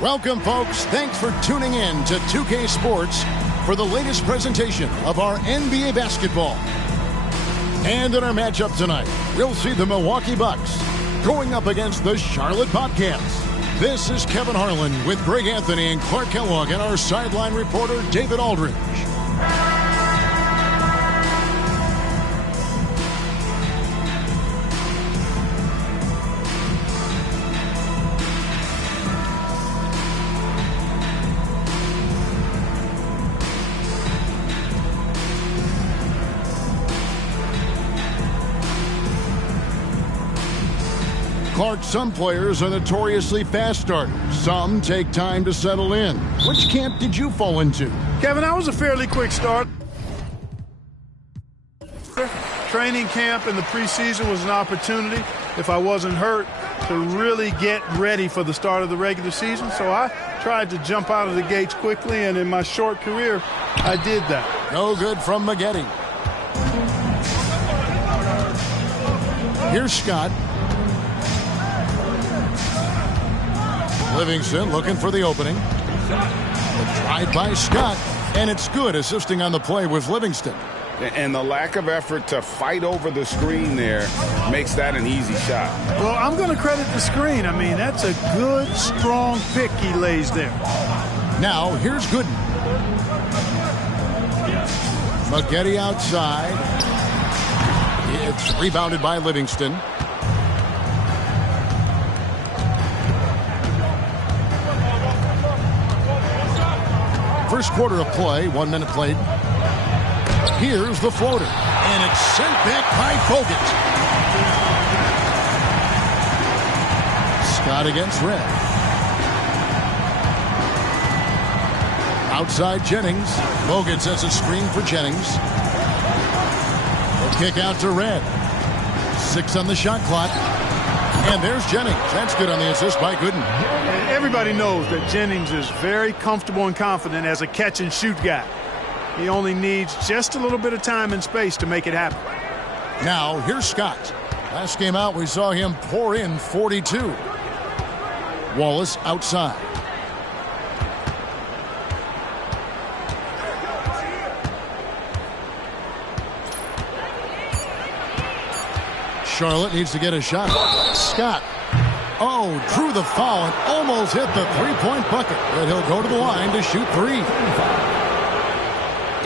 Welcome, folks. Thanks for tuning in to 2K Sports for the latest presentation of our NBA basketball. And in our matchup tonight, we'll see the Milwaukee Bucks going up against the Charlotte Bobcats. This is Kevin Harlan with Greg Anthony and Clark Kellogg and our sideline reporter, David Aldridge. Clark, some players are notoriously fast starters. Some take time to settle in. Which camp did you fall into? Kevin, I was a fairly quick start. Training camp in the preseason was an opportunity, if I wasn't hurt, to really get ready for the start of the regular season. So I tried to jump out of the gates quickly, and in my short career, I did that. No good from Maggette. Here's Scott. Livingston looking for the opening. The drive by Scott, and it's good, assisting on the play with Livingston. And the lack of effort to fight over the screen there makes that an easy shot. Well, I'm going to credit the screen. I mean, that's a good, strong pick he lays there. Now, here's Gooden. Maggette outside. It's rebounded by Livingston. First quarter of play, 1 minute played. Here's the floater, and it's sent back by Bogut. Scott against Red. Outside Jennings. Bogut sets a screen for Jennings. The kick out to Red. 6 on the shot clock. And there's Jennings. That's good on the assist by Gooden. Everybody knows that Jennings is very comfortable and confident as a catch-and-shoot guy. He only needs just a little bit of time and space to make it happen. Now, here's Scott. Last game out, we saw him pour in 42. Wallace outside. Charlotte needs to get a shot. Scott. Oh, drew the foul and almost hit the three-point bucket. But he'll go to the line to shoot 3.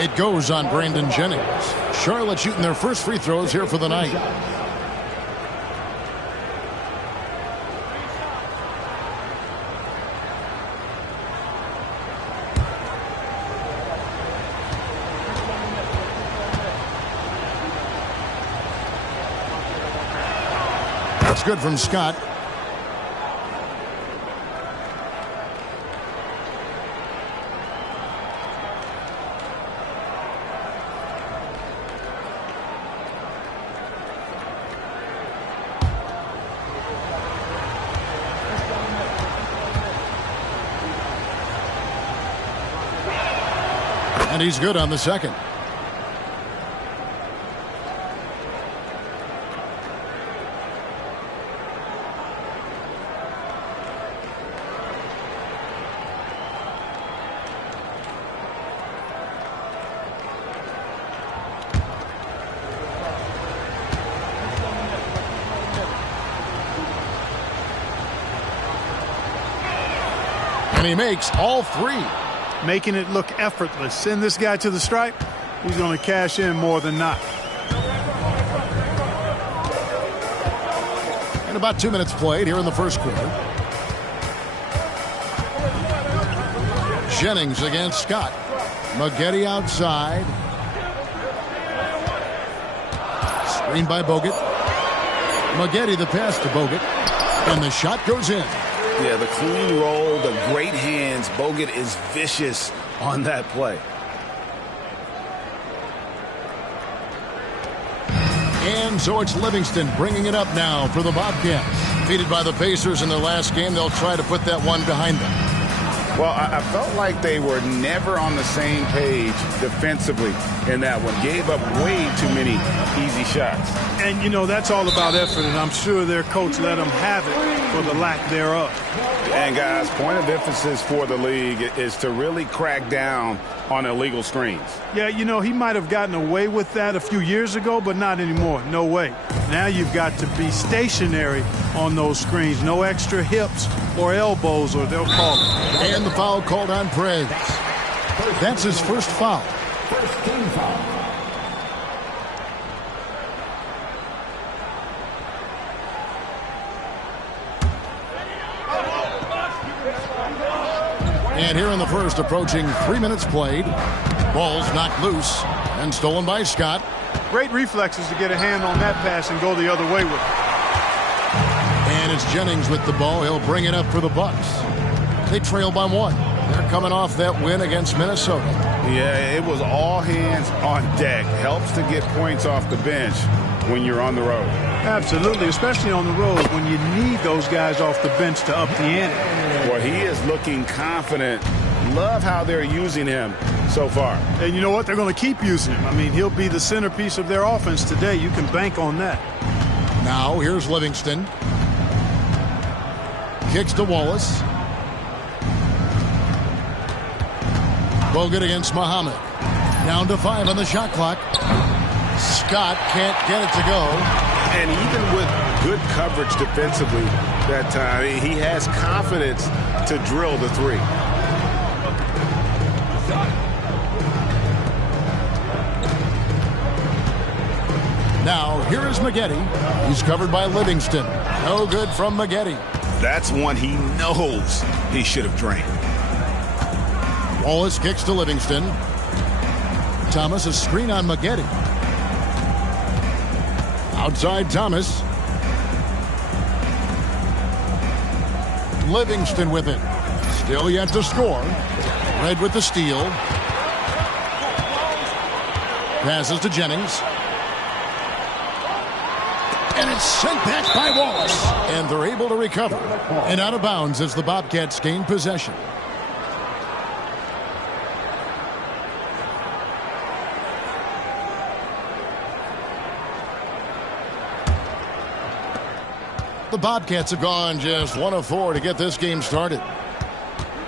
It goes on Brandon Jennings. Charlotte shooting their first free throws here for the night. That's good from Scott. And he's good on the second. And he makes all 3. Making it look effortless. Send this guy to the stripe. He's going to cash in more than not. And about 2 minutes played here in the first quarter. Jennings against Scott. Maggette outside. Screen by Bogut. Maggette the pass to Bogut. And the shot goes in. Yeah, the clean roll, the great hands. Bogut is vicious on that play. And so it's Livingston bringing it up now for the Bobcats. Defeated by the Pacers in their last game, they'll try to put that one behind them. Well, I felt like they were never on the same page defensively in that one. Gave up way too many easy shots. And, you know, that's all about effort, and I'm sure their coach let them have it. for the lack thereof. And, guys, point of emphasis for the league is to really crack down on illegal screens. Yeah, you know, he might have gotten away with that a few years ago, but not anymore. No way. Now you've got to be stationary on those screens. No extra hips or elbows, or they'll call it. And the foul called on Perez. That's his first foul. First team foul. And here in the first, approaching 3 minutes played. Ball's knocked loose and stolen by Scott. Great reflexes to get a hand on that pass and go the other way with it. And it's Jennings with the ball. He'll bring it up for the Bucks. They trail by 1. They're coming off that win against Minnesota. Yeah, it was all hands on deck. Helps to get points off the bench when you're on the road. Absolutely, especially on the road when you need those guys off the bench to up the ante. Well, he is looking confident. Love how they're using him so far. And you know what? They're going to keep using him. I mean, he'll be the centerpiece of their offense today. You can bank on that. Now, here's Livingston. Kicks to Wallace. Bogut against Muhammad. Down to 5 on the shot clock. Scott can't get it to go. And even with good coverage defensively that time, he has confidence to drill the 3. Now, here is Maggette. He's covered by Livingston. No good from Maggette. That's one he knows he should have drained. Wallace kicks to Livingston. Thomas, a screen on Maggette. Outside Thomas. Livingston with it. Still yet to score. Red with the steal. Passes to Jennings. And it's sent back by Wallace. And they're able to recover. And out of bounds as the Bobcats gain possession. The Bobcats have gone just 1 of 4 to get this game started.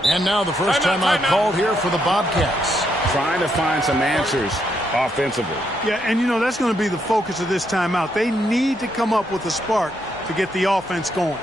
And now the first timeout called here for the Bobcats. Trying to find some answers offensively. Yeah, and you know, that's going to be the focus of this timeout. They need to come up with a spark to get the offense going.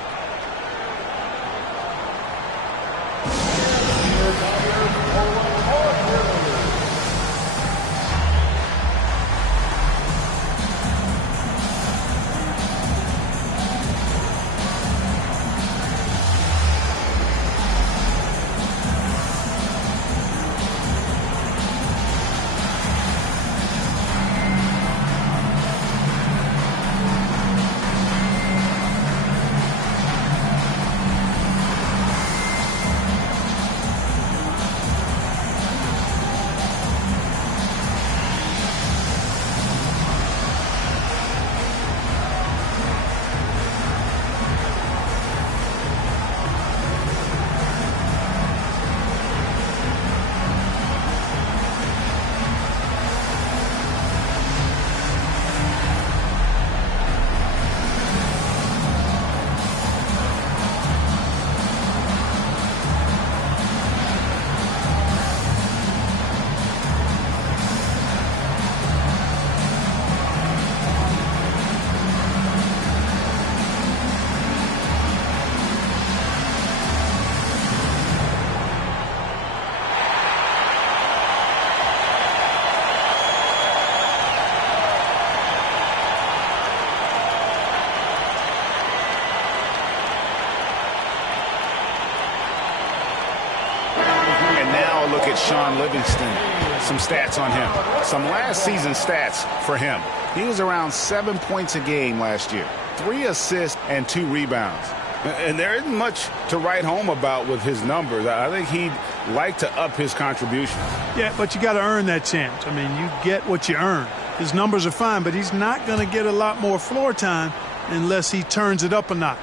Look at Sean Livingston. Some stats on him. Some last season stats for him. He was around 7 points a game last year. 3 assists and 2 rebounds. And there isn't much to write home about with his numbers. I think he'd like to up his contribution. Yeah, but you got to earn that chance. I mean, you get what you earn. His numbers are fine, but he's not going to get a lot more floor time unless he turns it up a notch.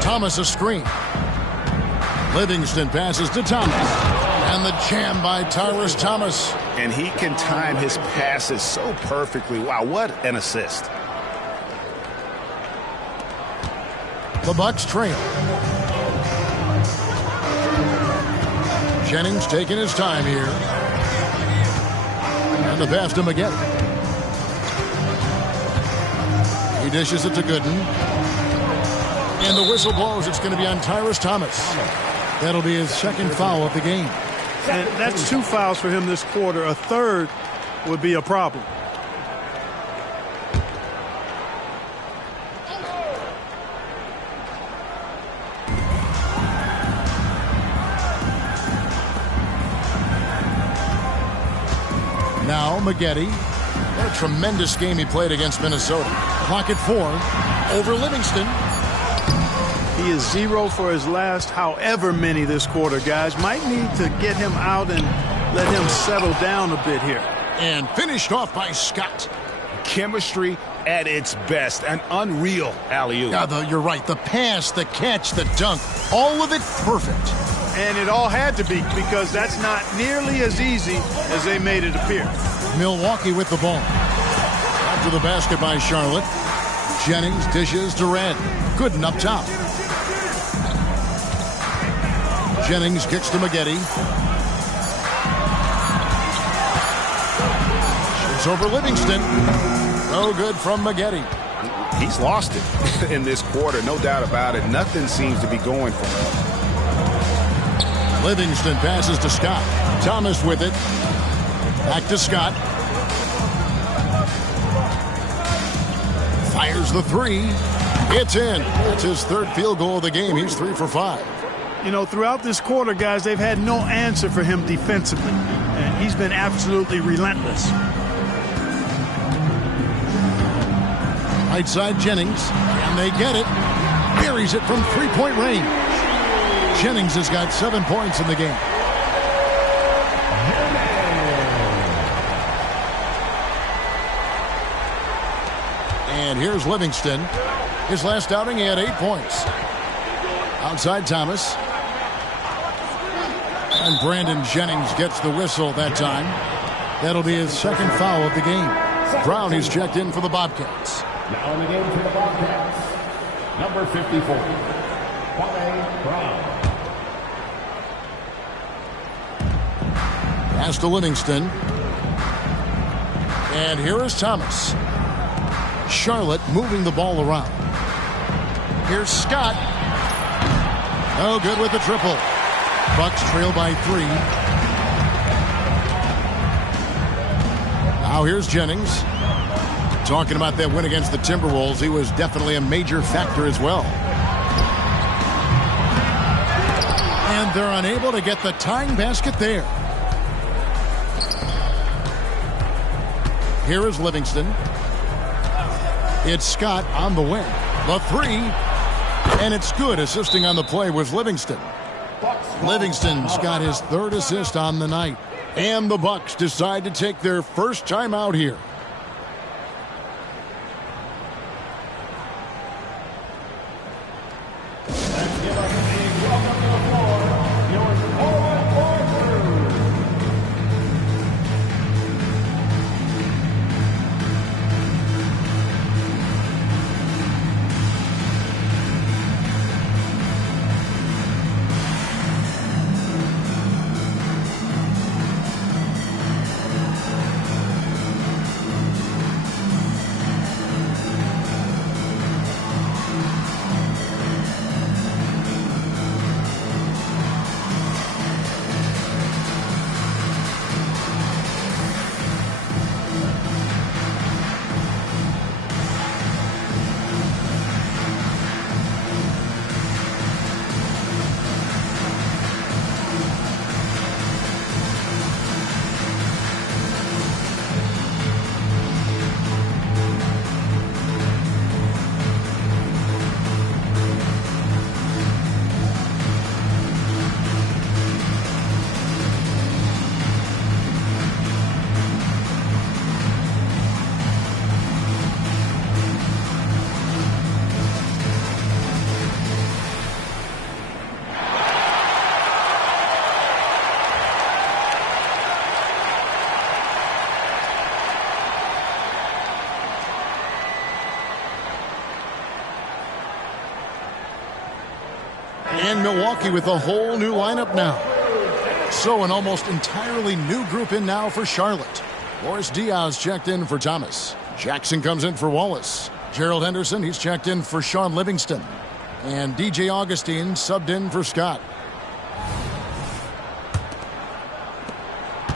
Thomas a screen. Livingston passes to Thomas. And the jam by Tyrus Thomas. and he can time his passes so perfectly. Wow, what an assist. The Bucks trail. Jennings taking his time here. And the pass to McGetty. He dishes it to Gooden. And the whistle blows. It's going to be on Tyrus Thomas. That'll be his second foul of the game. And that's 2 fouls for him this quarter. A third would be a problem. Now McGetty. What a tremendous game he played against Minnesota. Clock at 4. Over Livingston. He is 0 for his last however many this quarter, guys. Might need to get him out and let him settle down a bit here. And finished off by Scott. Chemistry at its best. An unreal alley-oop. Yeah, you're right. The pass, the catch, the dunk. All of it perfect. And it all had to be, because that's not nearly as easy as they made it appear. Milwaukee with the ball. After the basket by Charlotte. Jennings dishes to Red. Gooden up top. Jennings kicks to McGetty. Shoots over Livingston. No good from McGetty. He's lost it in this quarter, no doubt about it. Nothing seems to be going for him. Livingston passes to Scott. Thomas with it. Back to Scott. Fires the 3. It's in. That's his 3rd field goal of the game. He's 3 for 5. You know, throughout this quarter, guys, they've had no answer for him defensively. And he's been absolutely relentless. Right side Jennings. And they get it. Buries it from 3-point range. Jennings has got 7 points in the game. And here's Livingston. His last outing, he had 8 points. Outside Thomas. And Brandon Jennings gets the whistle that time. That'll be his 2nd foul of the game. Brown is checked in for the Bobcats. Now in the game for the Bobcats, number 54, Kwame Brown. Pass to Livingston. And here is Thomas. Charlotte moving the ball around. Here's Scott. No good with the triple. Bucks trail by 3. Now here's Jennings. Talking about that win against the Timberwolves, he was definitely a major factor as well. And they're unable to get the tying basket there. Here is Livingston. It's Scott on the wing. The 3. And it's good. Assisting on the play was Livingston. Livingston's got his 3rd assist on the night. And the Bucks decide to take their first time out here. And Milwaukee with a whole new lineup now. So an almost entirely new group in now for Charlotte. Boris Diaz checked in for Thomas. Jackson comes in for Wallace. Gerald Henderson, he's checked in for Sean Livingston. And DJ Augustine subbed in for Scott.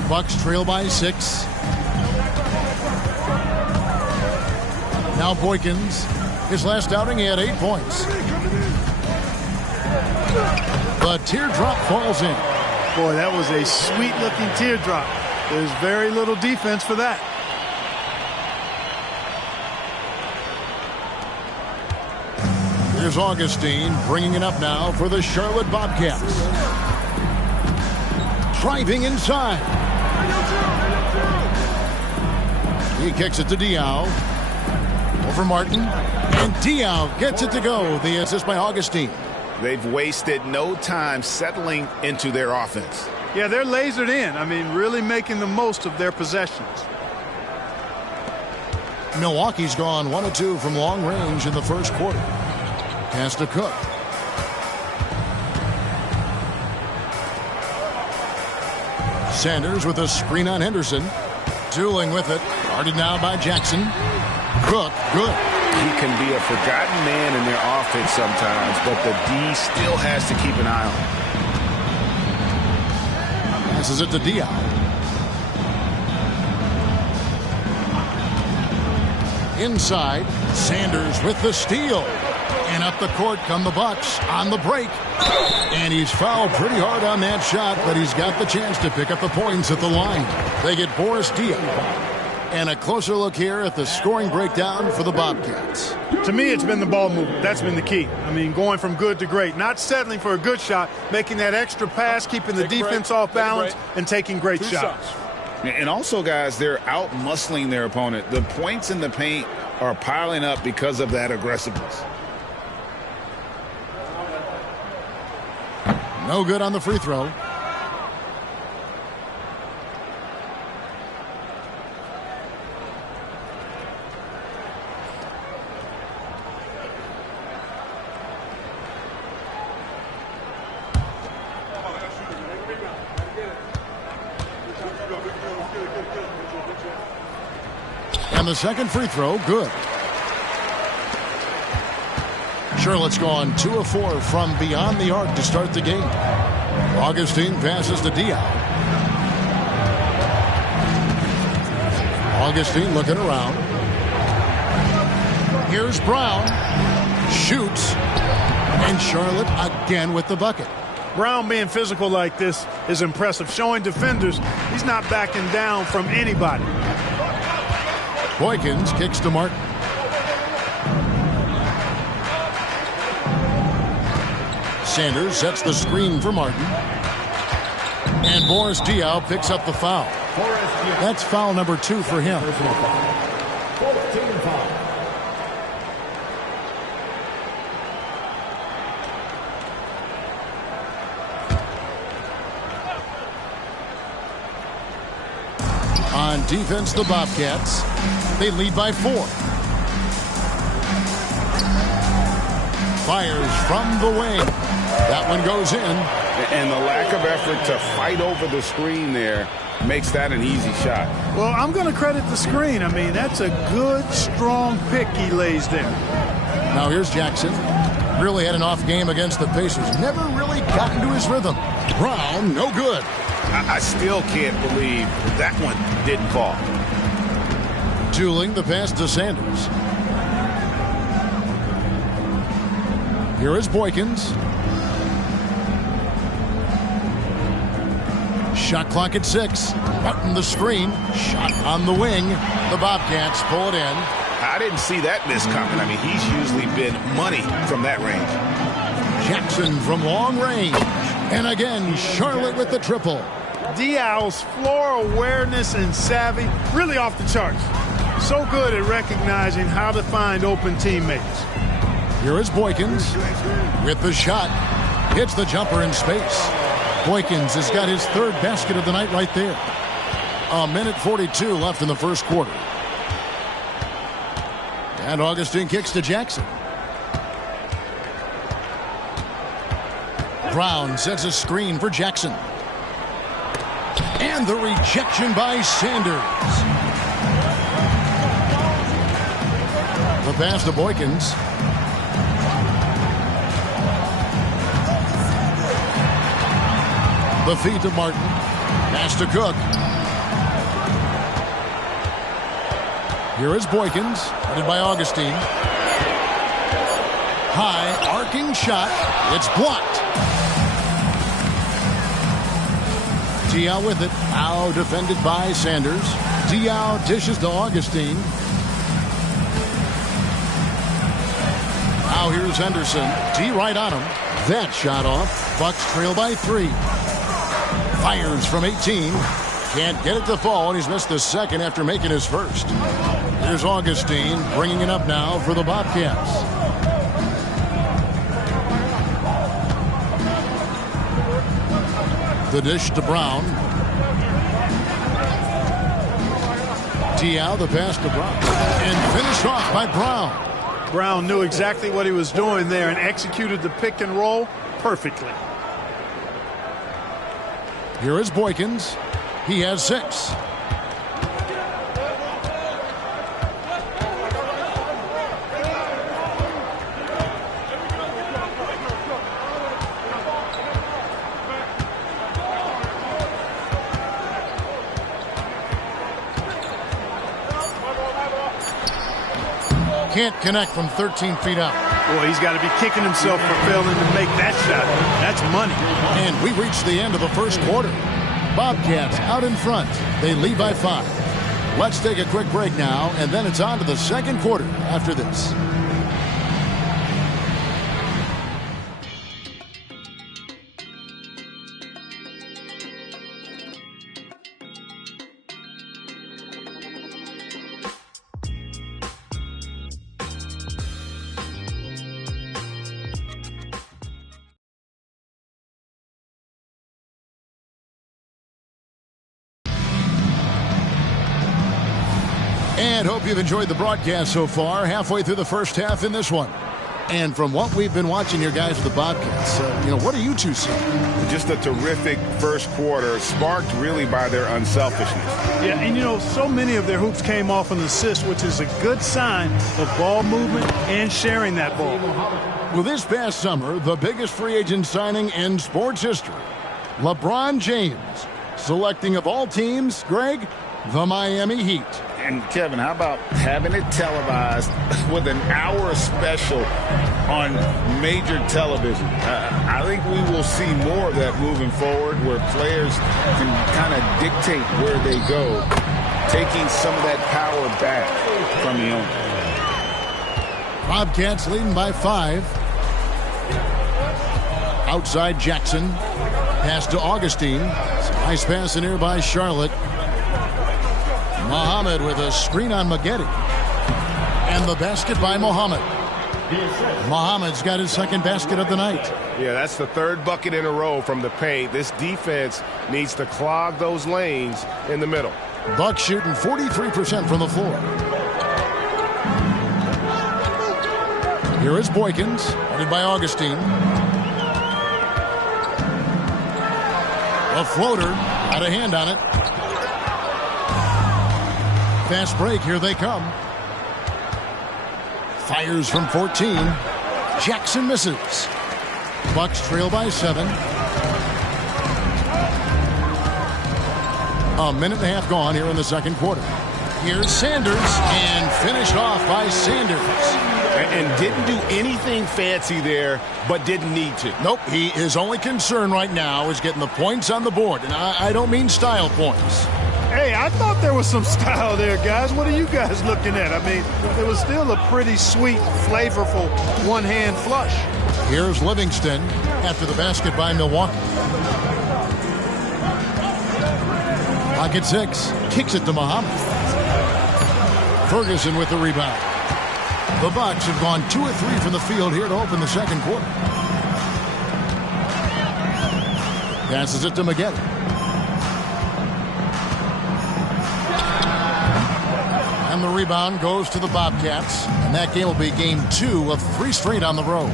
Bucks trail by 6. Now Boykins. His last outing, he had 8 points. The teardrop falls in. Boy, that was a sweet-looking teardrop. There's very little defense for that. Here's Augustine bringing it up now for the Charlotte Bobcats. Driving inside. He kicks it to Diaw. Over Martin. And Diaw gets it to go. The assist by Augustine. They've wasted no time settling into their offense. Yeah, they're lasered in. I mean, really making the most of their possessions. Milwaukee's gone 1 of 2 from long range in the first quarter. Pass to Cook. Sanders with a screen on Henderson. Dueling with it. Guarded now by Jackson. Cook, good. He can be a forgotten man in their offense sometimes, but the D still has to keep an eye on him. Passes it to Diaw. Inside, Sanders with the steal. And up the court come the Bucks on the break. And he's fouled pretty hard on that shot, but he's got the chance to pick up the points at the line. They get Boris Diaw. And a closer look here at the scoring breakdown for the Bobcats. To me, it's been the ball movement. That's been the key. I mean, going from good to great. Not settling for a good shot, making that extra pass, keeping the defense off balance, and taking great shots. And also, guys, they're out-muscling their opponent. The points in the paint are piling up because of that aggressiveness. No good on the free throw. And the second free throw, good. Charlotte's gone 2 of 4 from beyond the arc to start the game. Augustine passes to Diaw. Augustine looking around. Here's Brown. Shoots. And Charlotte again with the bucket. Brown being physical like this is impressive. Showing defenders he's not backing down from anybody. Boykins kicks to Martin. Sanders sets the screen for Martin. And Boris Diaw picks up the foul. That's foul number 2 for him. On defense, the Bobcats, they lead by 4. Fires from the wing. That one goes in. And the lack of effort to fight over the screen there makes that an easy shot. Well, I'm going to credit the screen. I mean, that's a good, strong pick he lays there. Now here's Jackson. Really had an off game against the Pacers. Never really got into his rhythm. Brown, no good. I still can't believe that one didn't fall. Dueling the pass to Sanders. Here is Boykins. Shot clock at 6. Martin the screen. Shot on the wing. The Bobcats pull it in. I didn't see that miss coming. I mean, he's usually been money from that range. Jackson from long range. And again, Charlotte with the triple. Diaw's floor awareness and savvy, really off the charts. So good at recognizing how to find open teammates. Here is Boykins with the shot. Hits the jumper in space. Boykins has got his 3rd basket of the night right there. 1:42 left in the first quarter. And Augustine kicks to Jackson. Brown sets a screen for Jackson. And the rejection by Sanders. The pass to Boykins. The feed to Martin. Pass to Cook. Here is Boykins, headed by Augustine. High, arcing shot. It's blocked. Diao with it. Now defended by Sanders. Diao dishes to Augustine. Now here's Henderson. D right on him. That shot off. Bucks trail by 3. Fires from 18. Can't get it to fall, and he's missed the second after making his first. Here's Augustine bringing it up now for the Bobcats. The dish to Brown. Diao, the pass to Brown. And finished off by Brown. Brown knew exactly what he was doing there and executed the pick and roll perfectly. Here is Boykins. He has 6. Can't connect from 13 feet out. Boy, he's got to be kicking himself for failing to make that shot. That's money. And we reach the end of the first quarter. Bobcats out in front. They lead by 5. Let's take a quick break now, and then it's on to the second quarter after this. And hope you've enjoyed the broadcast so far. Halfway through the first half in this one. And from what we've been watching here, guys, with the Bobcats, what do you two see? Just a terrific first quarter, sparked really by their unselfishness. Yeah, and so many of their hoops came off an assist, which is a good sign of ball movement and sharing that ball. Well, this past summer, the biggest free agent signing in sports history, LeBron James, selecting of all teams, Greg, the Miami Heat. And Kevin, how about having it televised with an hour special on major television? I think we will see more of that moving forward, where players can kind of dictate where they go, taking some of that power back from the owner. Bobcats leading by 5. Outside Jackson. Pass to Augustine. Nice pass in here by Charlotte. Muhammad with a screen on Maggette. And the basket by Muhammad. Muhammad's got his second basket of the night. Yeah, that's the third bucket in a row from the paint. This defense needs to clog those lanes in the middle. Bucks shooting 43% from the floor. Here is Boykins, headed by Augustine. A floater, got a hand on it. Fast break, here they come. Fires from 14. Jackson misses. Bucks trail by 7. A minute and a half gone here in the second quarter. Here's Sanders, and finished off by Sanders. And didn't do anything fancy there, but didn't need to. Nope, his only concern right now is getting the points on the board. And I don't mean style points. Hey, I thought there was some style there, guys. What are you guys looking at? I mean, it was still a pretty sweet, flavorful one-hand flush. Here's Livingston after the basket by Milwaukee. Pocket 6, kicks it to Muhammad. Ferguson with the rebound. The Bucks have gone 2 of 3 from the field here to open the second quarter. Passes it to Maggette. And the rebound goes to the Bobcats. And that game will be game 2 of 3 straight on the road.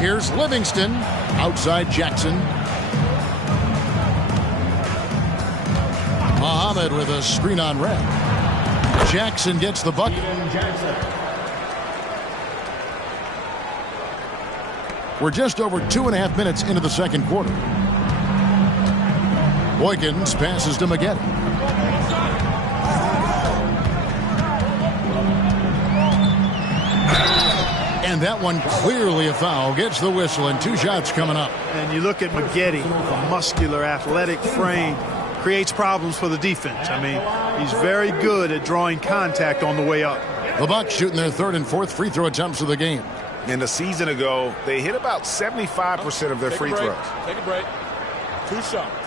Here's Livingston. Outside Jackson. Muhammad with a screen on red. Jackson gets the bucket. We're just over 2.5 minutes into the second quarter. Boykins passes to Maggette. And that one clearly a foul. Gets the whistle and 2 shots coming up. And you look at Maggette, a muscular, athletic frame, creates problems for the defense. I mean, he's very good at drawing contact on the way up. The Bucks shooting their 3rd and 4th free throw attempts of the game. And a season ago, they hit about 75% of their free throws. Take a break. 2 shots.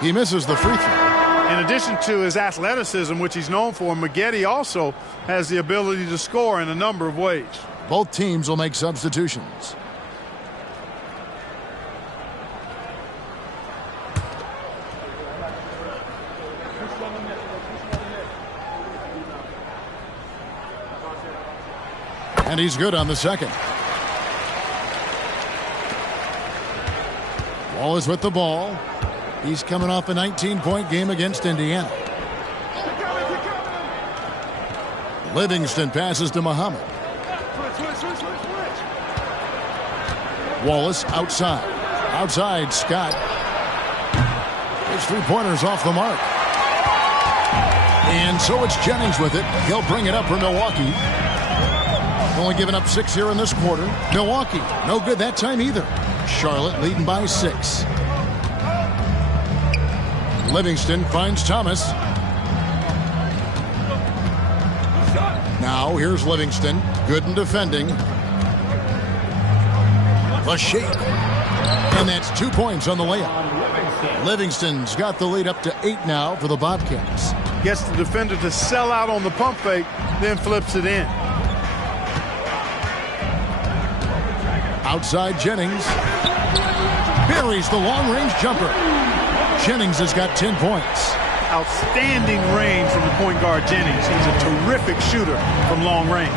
He misses the free throw. In addition to his athleticism, which he's known for, Maggette also has the ability to score in a number of ways. Both teams will make substitutions. And he's good on the second. Wallace with the ball. He's coming off a 19-point game against Indiana. Livingston passes to Muhammad. Wallace outside. Outside, Scott. His 3-pointers off the mark. And so it's Jennings with it. He'll bring it up for Milwaukee. Only giving up 6 here in this quarter. Milwaukee, no good that time either. Charlotte leading by 6. Livingston finds Thomas. Now here's Livingston. Good in defending. The shake. And that's 2 points on the layup. Livingston's got the lead up to 8 now for the Bobcats. Gets the defender to sell out on the pump fake, then flips it in. Outside Jennings. Buries the long-range jumper. Jennings has got 10 points. Outstanding range from the point guard Jennings. He's a terrific shooter from long range.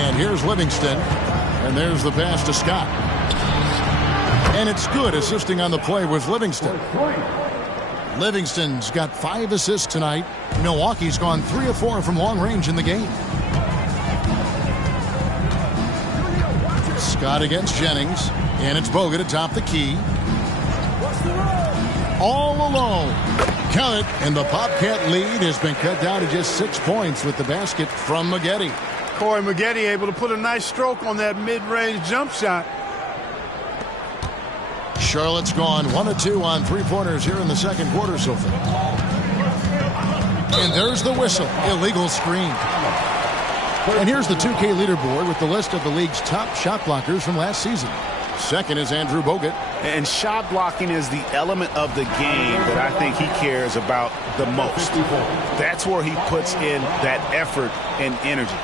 And here's Livingston. And there's the pass to Scott. And it's good. Assisting on the play was Livingston. Livingston's got 5 assists tonight. Milwaukee's gone 3 of 4 from long range in the game. Scott against Jennings. And it's Bogut atop the key. All alone. Count it. And the Bobcat lead has been cut down to just 6 points with the basket from Maggette. Corey Maggette able to put a nice stroke on that mid-range jump shot. Charlotte's gone 1 of 2 on 3-pointers here in the second quarter so far. And there's the whistle. Illegal screen. And here's the 2K leaderboard with the list of the league's top shot blockers from last season. Second is Andrew Bogut. And shot blocking is the element of the game that I think he cares about the most. That's where he puts in that effort and energy.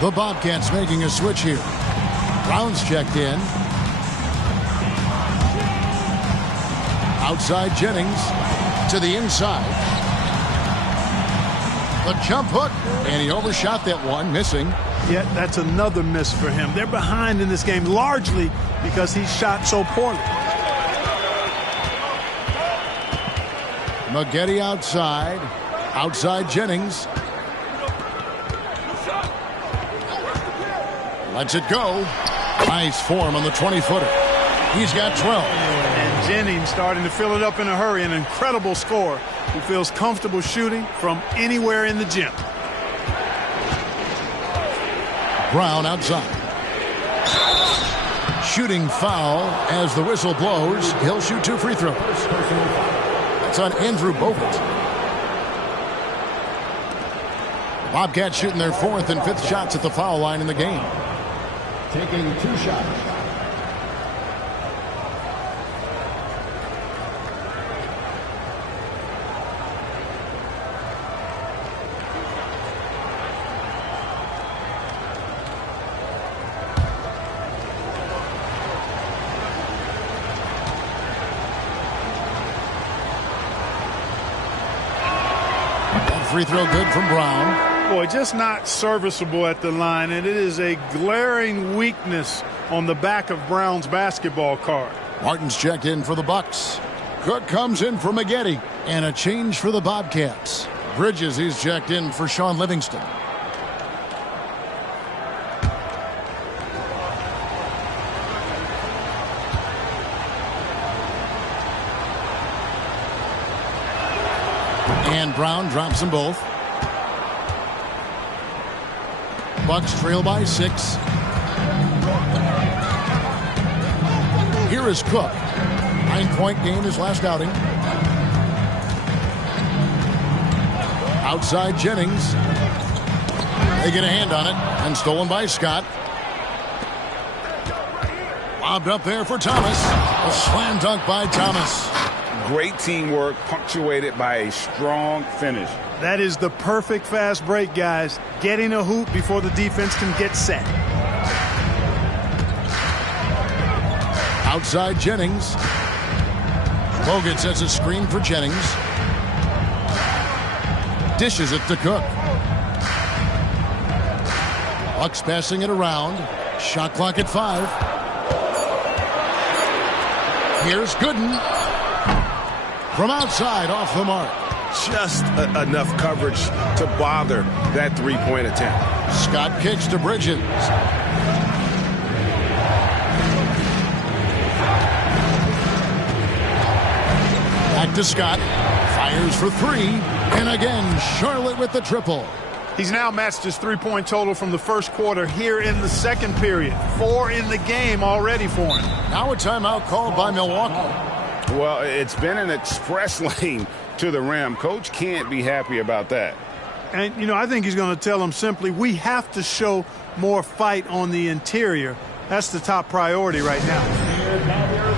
The Bobcats making a switch here. Brown's checked in. Outside Jennings to the inside. The jump hook, and he overshot that one, missing. Yet that's another miss for him. They're behind in this game largely because he shot so poorly. Maggette outside. Outside Jennings. Lets it go. Nice form on the 20-footer. He's got 12. And Jennings starting to fill it up in a hurry. An incredible scorer who feels comfortable shooting from anywhere in the gym. Brown outside. Shooting foul as the whistle blows. He'll shoot 2 free throws. That's on Andrew Bogut. Bobcats shooting their 4th and 5th shots at the foul line in the game. Taking 2 shots. free throw good from Brown. Boy, just not serviceable at the line, and it is a glaring weakness on the back of Brown's basketball card. Martin's checked in for the Bucks. Cook comes in for Maggette, and a change for the Bobcats. Bridges, he's checked in for Sean Livingston. And Brown drops them both. Bucks trail by 6. Here is Cook. 9-point game his last outing. Outside Jennings. They get a hand on it and stolen by Scott. Lobbed up there for Thomas. A slam dunk by Thomas. Great teamwork punctuated by a strong finish. That is the perfect fast break, guys. Getting a hoop before the defense can get set. Outside Jennings. Bogut sets a screen for Jennings. Dishes it to Cook. Bucks passing it around. Shot clock at 5. Here's Gooden. From outside, off the mark. Just enough coverage to bother that three-point attempt. Scott kicks to Bridges. Back to Scott. Fires for 3. And again, Charlotte with the triple. He's now matched his three-point total from the first quarter here in the second period. 4 in the game already for him. Now a timeout called by Milwaukee. Well, it's been an express lane to the rim. Coach can't be happy about that. And, you know, I think he's going to tell them simply, we have to show more fight on the interior. That's the top priority right now.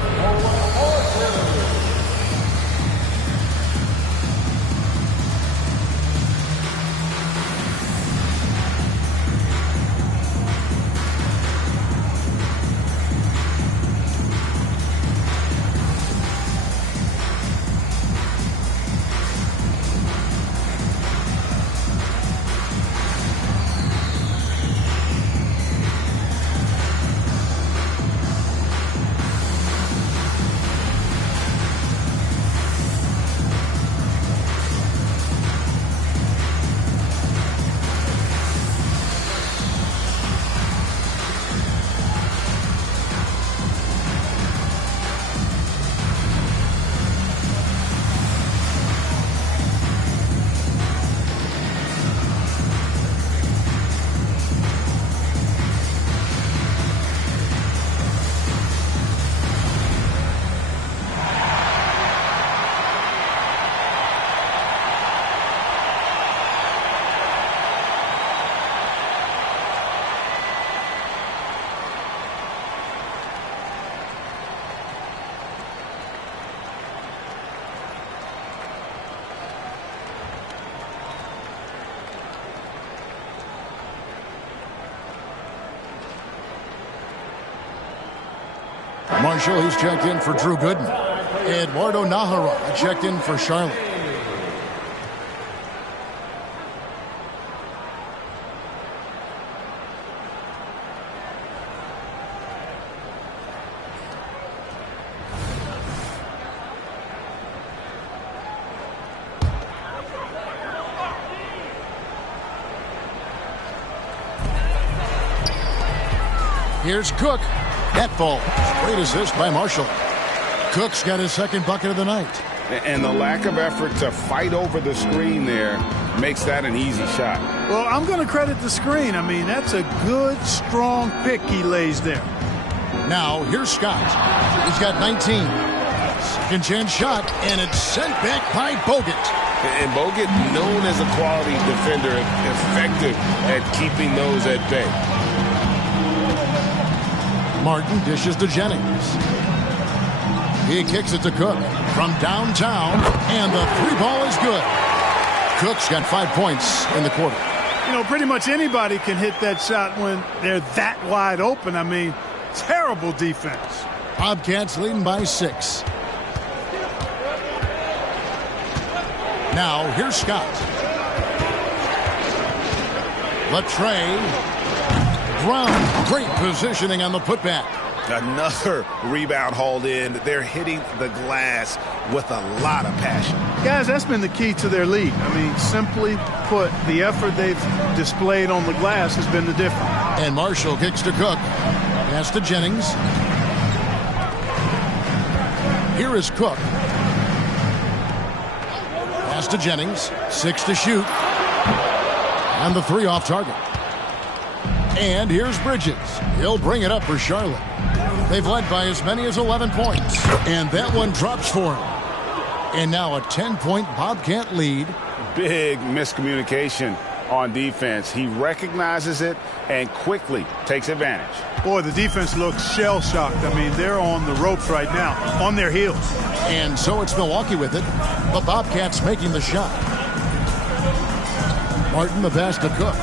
Marshall, he's checked in for Drew Gooden. Eduardo Nahara checked in for Charlotte. Here's Cook. That ball. Great assist by Marshall. Cook's got his second bucket of the night. And the lack of effort to fight over the screen there makes that an easy shot. Well, I'm going to credit the screen. I mean, that's a good, strong pick he lays there. Now, here's Scott. He's got 19. Second chance shot, and it's sent back by Bogut. And Bogut, known as a quality defender, effective at keeping those at bay. Martin dishes to Jennings. He kicks it to Cook from downtown, and the 3-ball is good. Cook's got 5 points in the quarter. You know, pretty much anybody can hit that shot when they're that wide open. I mean, terrible defense. Bobcats leading by 6. Now, here's Scott. Latrey. Brown. Great positioning on the putback. Another rebound hauled in. They're hitting the glass with a lot of passion. Guys, that's been the key to their lead. I mean, simply put, the effort they've displayed on the glass has been the difference. And Marshall kicks to Cook. Pass to Jennings. Here is Cook. Pass to Jennings. 6 to shoot. And the 3 off target. And here's Bridges. He'll bring it up for Charlotte. They've led by as many as 11 points. And that one drops for him. And now a 10-point Bobcat lead. Big miscommunication on defense. He recognizes it and quickly takes advantage. Boy, the defense looks shell-shocked. I mean, they're on the ropes right now, on their heels. And so it's Milwaukee with it. The Bobcats making the shot. Martin the pass to Cook.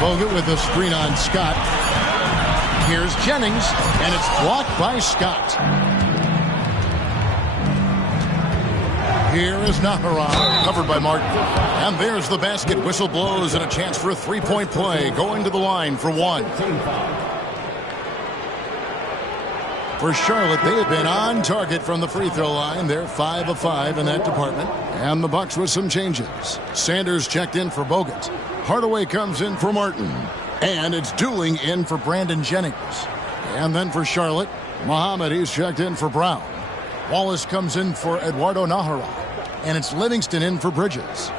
Bogut with the screen on Scott. Here's Jennings, and it's blocked by Scott. Here is Nahara, covered by Martin. And there's the basket. Whistle blows and a chance for a three-point play. Going to the line for 1. For Charlotte, they have been on target from the free throw line. They're 5 of 5 in that department. And the Bucks with some changes. Sanders checked in for Bogut. Hardaway comes in for Martin. And it's Dooling in for Brandon Jennings. And then for Charlotte, Muhammad, he's checked in for Brown. Wallace comes in for Eduardo Nahara. And it's Livingston in for Bridges.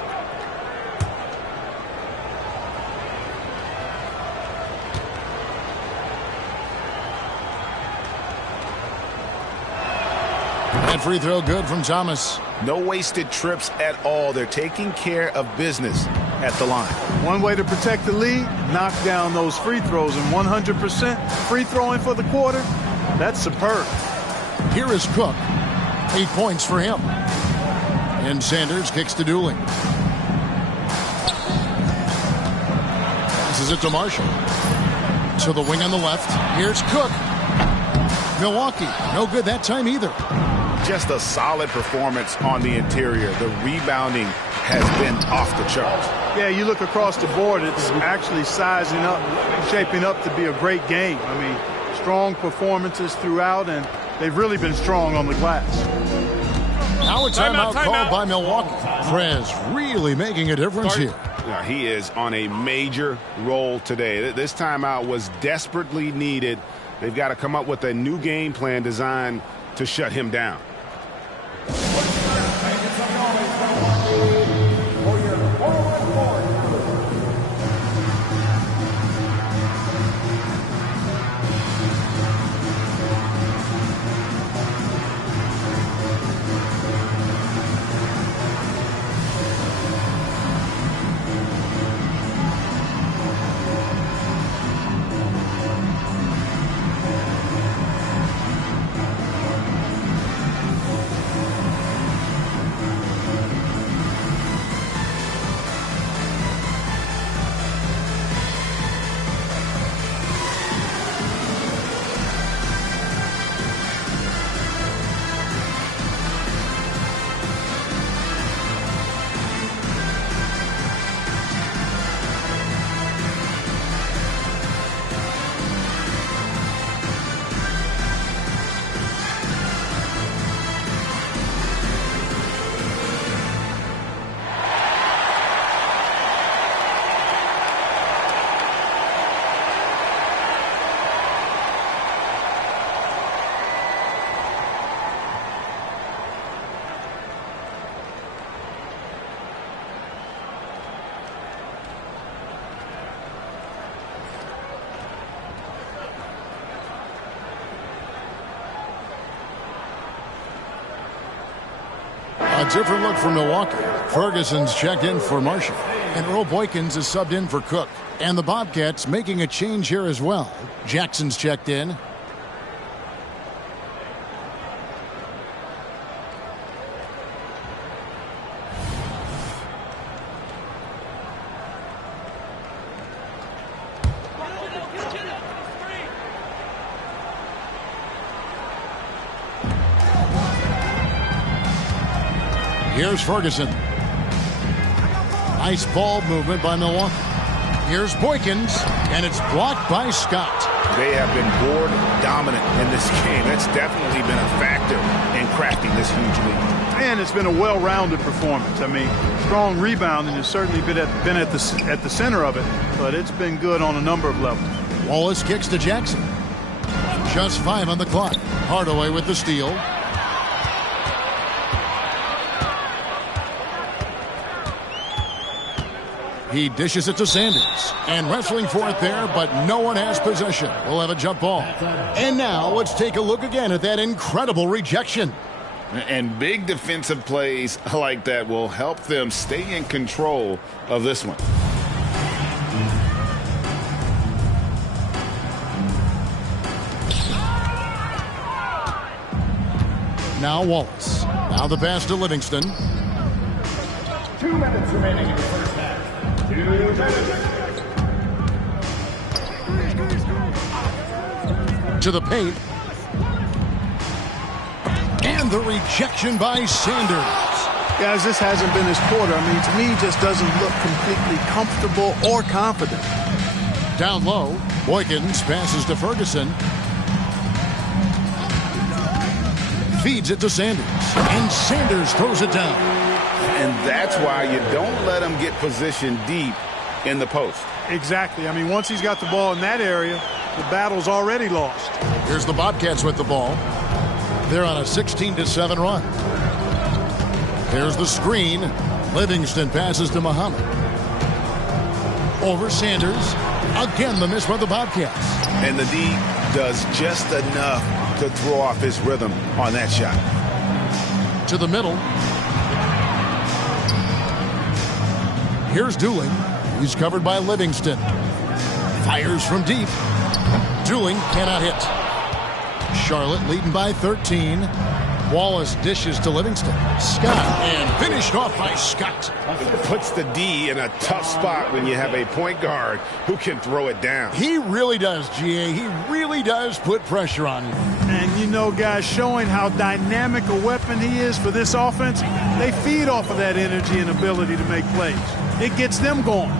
That free throw good from Thomas. No wasted trips at all. They're taking care of business at the line. One way to protect the lead, knock down those free throws, and 100% free throwing for the quarter, that's superb. Here is Cook. 8 points for him. And Sanders kicks to Dooling. Passes it to Marshall. To the wing on the left. Here's Cook. Milwaukee, no good that time either. Just a solid performance on the interior. The rebounding has been off the charts. Yeah, you look across the board, it's actually sizing up, shaping up to be a great game. I mean, strong performances throughout, and they've really been strong on the glass. Now a timeout called by Milwaukee. Prez really making a difference here. Yeah, he is on a major role today. This timeout was desperately needed. They've got to come up with a new game plan designed to shut him down. A different look for Milwaukee. Ferguson's checked in for Marshall. And Earl Boykins is subbed in for Cook. And the Bobcats making a change here as well. Jackson's checked in. Here's Ferguson. Nice ball movement by Milwaukee. Here's Boykins, and it's blocked by Scott. They have been board dominant in this game. That's definitely been a factor in crafting this huge lead. And it's been a well-rounded performance. I mean, strong rebounding has certainly been at the center of it, but it's been good on a number of levels. Wallace kicks to Jackson. Just 5 on the clock. Hardaway with the steal. He dishes it to Sanders. And wrestling for it there, but no one has possession. We'll have a jump ball. And now let's take a look again at that incredible rejection. And big defensive plays like that will help them stay in control of this one. Now Wallace. Now the pass to Livingston. 2 minutes remaining in the first half. 2 minutes. To the paint. And the rejection by Sanders. Guys, this hasn't been his quarter. I mean, to me, he just doesn't look completely comfortable or confident. Down low, Boykins passes to Ferguson. Feeds it to Sanders. And Sanders throws it down. And that's why you don't let him get positioned deep in the post. Exactly. I mean, once he's got the ball in that area, the battle's already lost. Here's the Bobcats with the ball. They're on a 16-7 run. There's the screen. Livingston passes to Muhammad. Over Sanders. Again, the miss by the Bobcats. And the D does just enough to throw off his rhythm on that shot. To the middle. Here's Dooling. He's covered by Livingston. Fires from deep. Dooling cannot hit. Charlotte leading by 13. Wallace dishes to Livingston. Scott, and finished off by Scott. It puts the D in a tough spot when you have a point guard who can throw it down. He really does, GA. He really does put pressure on you. And you know, guys, showing how dynamic a weapon he is for this offense, they feed off of that energy and ability to make plays. It gets them going.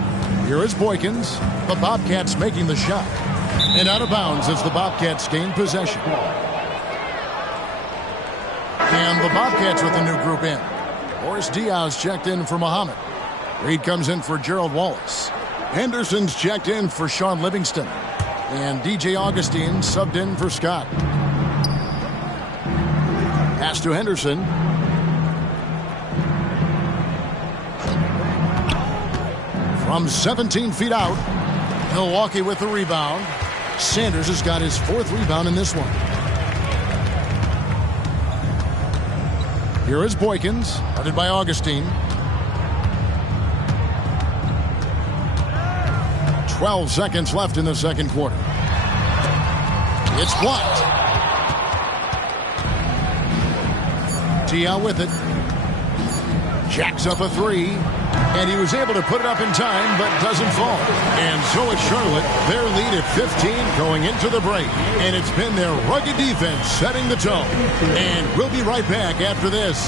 Here is Boykins. The Bobcats making the shot. And out of bounds as the Bobcats gain possession. And the Bobcats with a new group in. Boris Diaz checked in for Muhammad. Reed comes in for Gerald Wallace. Henderson's checked in for Sean Livingston. And DJ Augustine subbed in for Scott. Pass to Henderson. From 17 feet out. Milwaukee with the rebound. Sanders has got his 4th rebound in this one. Here is Boykins, headed by Augustine. 12 seconds left in the second quarter. It's blocked. TL with it. Jacks up a 3. And he was able to put it up in time, but doesn't fall. And so it's Charlotte, their lead at 15 going into the break. And it's been their rugged defense setting the tone. And we'll be right back after this.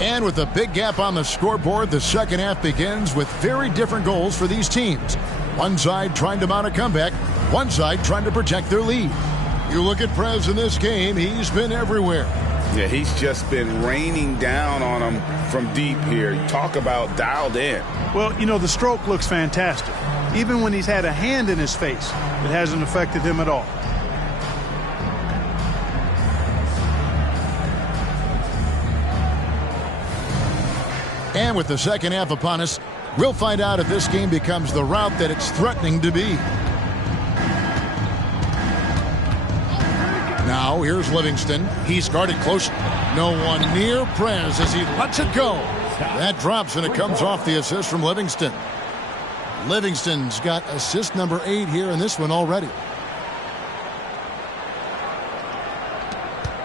And with a big gap on the scoreboard, the second half begins with very different goals for these teams. One side trying to mount a comeback, one side trying to protect their lead. You look at Prez in this game, he's been everywhere. Yeah, he's just been raining down on them from deep here. You talk about dialed in. Well, you know, the stroke looks fantastic. Even when he's had a hand in his face, it hasn't affected him at all. And with the second half upon us, we'll find out if this game becomes the route that it's threatening to be. Now, here's Livingston. He's guarded close. No one near Prez as he lets it go. That drops, and it comes off the assist from Livingston. Livingston's got assist number 8 here in this one already.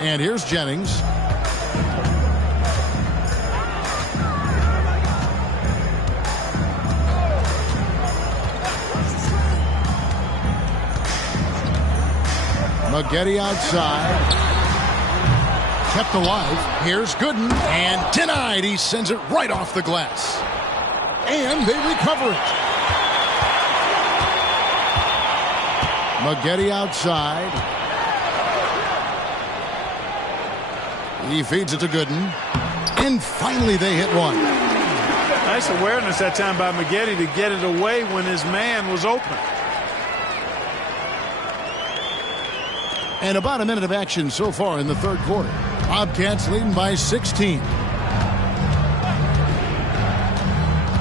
And here's Jennings. Maggette outside. Kept alive. Here's Gooden. And denied. He sends it right off the glass. And they recover it. Maggette outside. He feeds it to Gooden. And finally they hit one. Nice awareness that time by Maggette to get it away when his man was open. And about a minute of action so far in the third quarter. Bobcats leading by 16.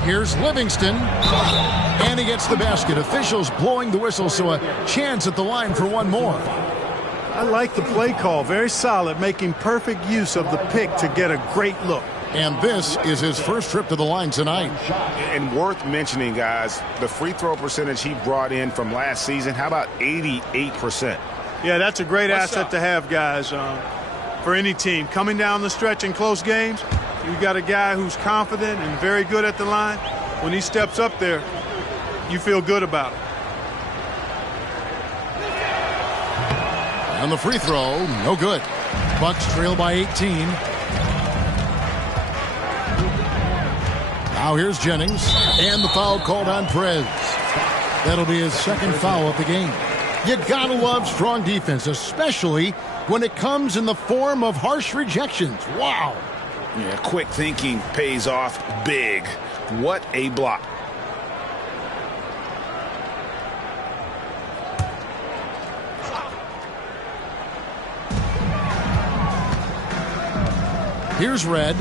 Here's Livingston. And he gets the basket. Officials blowing the whistle, so a chance at the line for one more. I like the play call. Very solid, making perfect use of the pick to get a great look. And this is his first trip to the line tonight. And worth mentioning, guys, the free throw percentage he brought in from last season, how about 88%? Yeah, that's a great asset to have, guys, for any team. Coming down the stretch in close games, you've got a guy who's confident and very good at the line. When he steps up there, you feel good about it. And the free throw, no good. Bucks trail by 18. Now here's Jennings, and the foul called on Perez. That'll be his second foul of the game. You gotta love strong defense, especially when it comes in the form of harsh rejections. Wow. Yeah, quick thinking pays off big. What a block. Here's Red.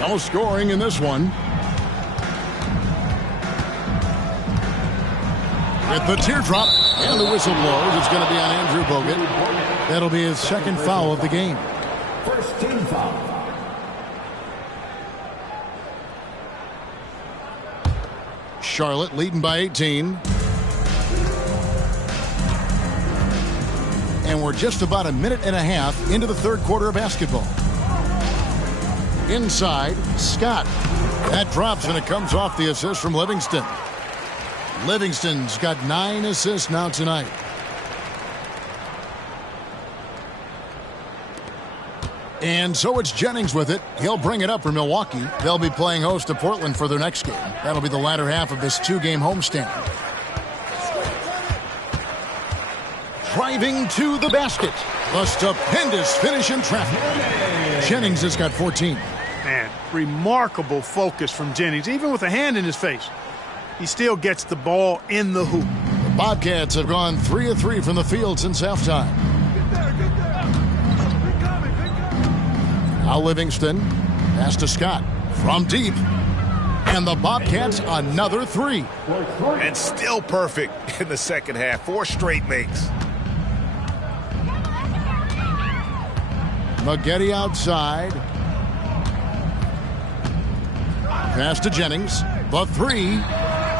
No scoring in this one. With the teardrop and the whistle blows, it's going to be on Andrew Bogut. That'll be his second foul of the game. First team foul. Charlotte leading by 18. And we're just about a minute and a half into the third quarter of basketball. Inside, Scott. That drops and it comes off the assist from Livingston. Livingston's got 9 assists now tonight. And so it's Jennings with it. He'll bring it up for Milwaukee. They'll be playing host to Portland for their next game. That'll be the latter half of this 2-game homestand. Driving to the basket. A stupendous finish in traffic. Jennings has got 14. Man, remarkable focus from Jennings, even with a hand in his face. He still gets the ball in the hoop. The Bobcats have gone 3 of 3 from the field since halftime. Now Livingston. Pass to Scott. From deep. And the Bobcats another 3. And still perfect in the second half. 4 straight makes. Maggette outside. Pass to Jennings. The 3.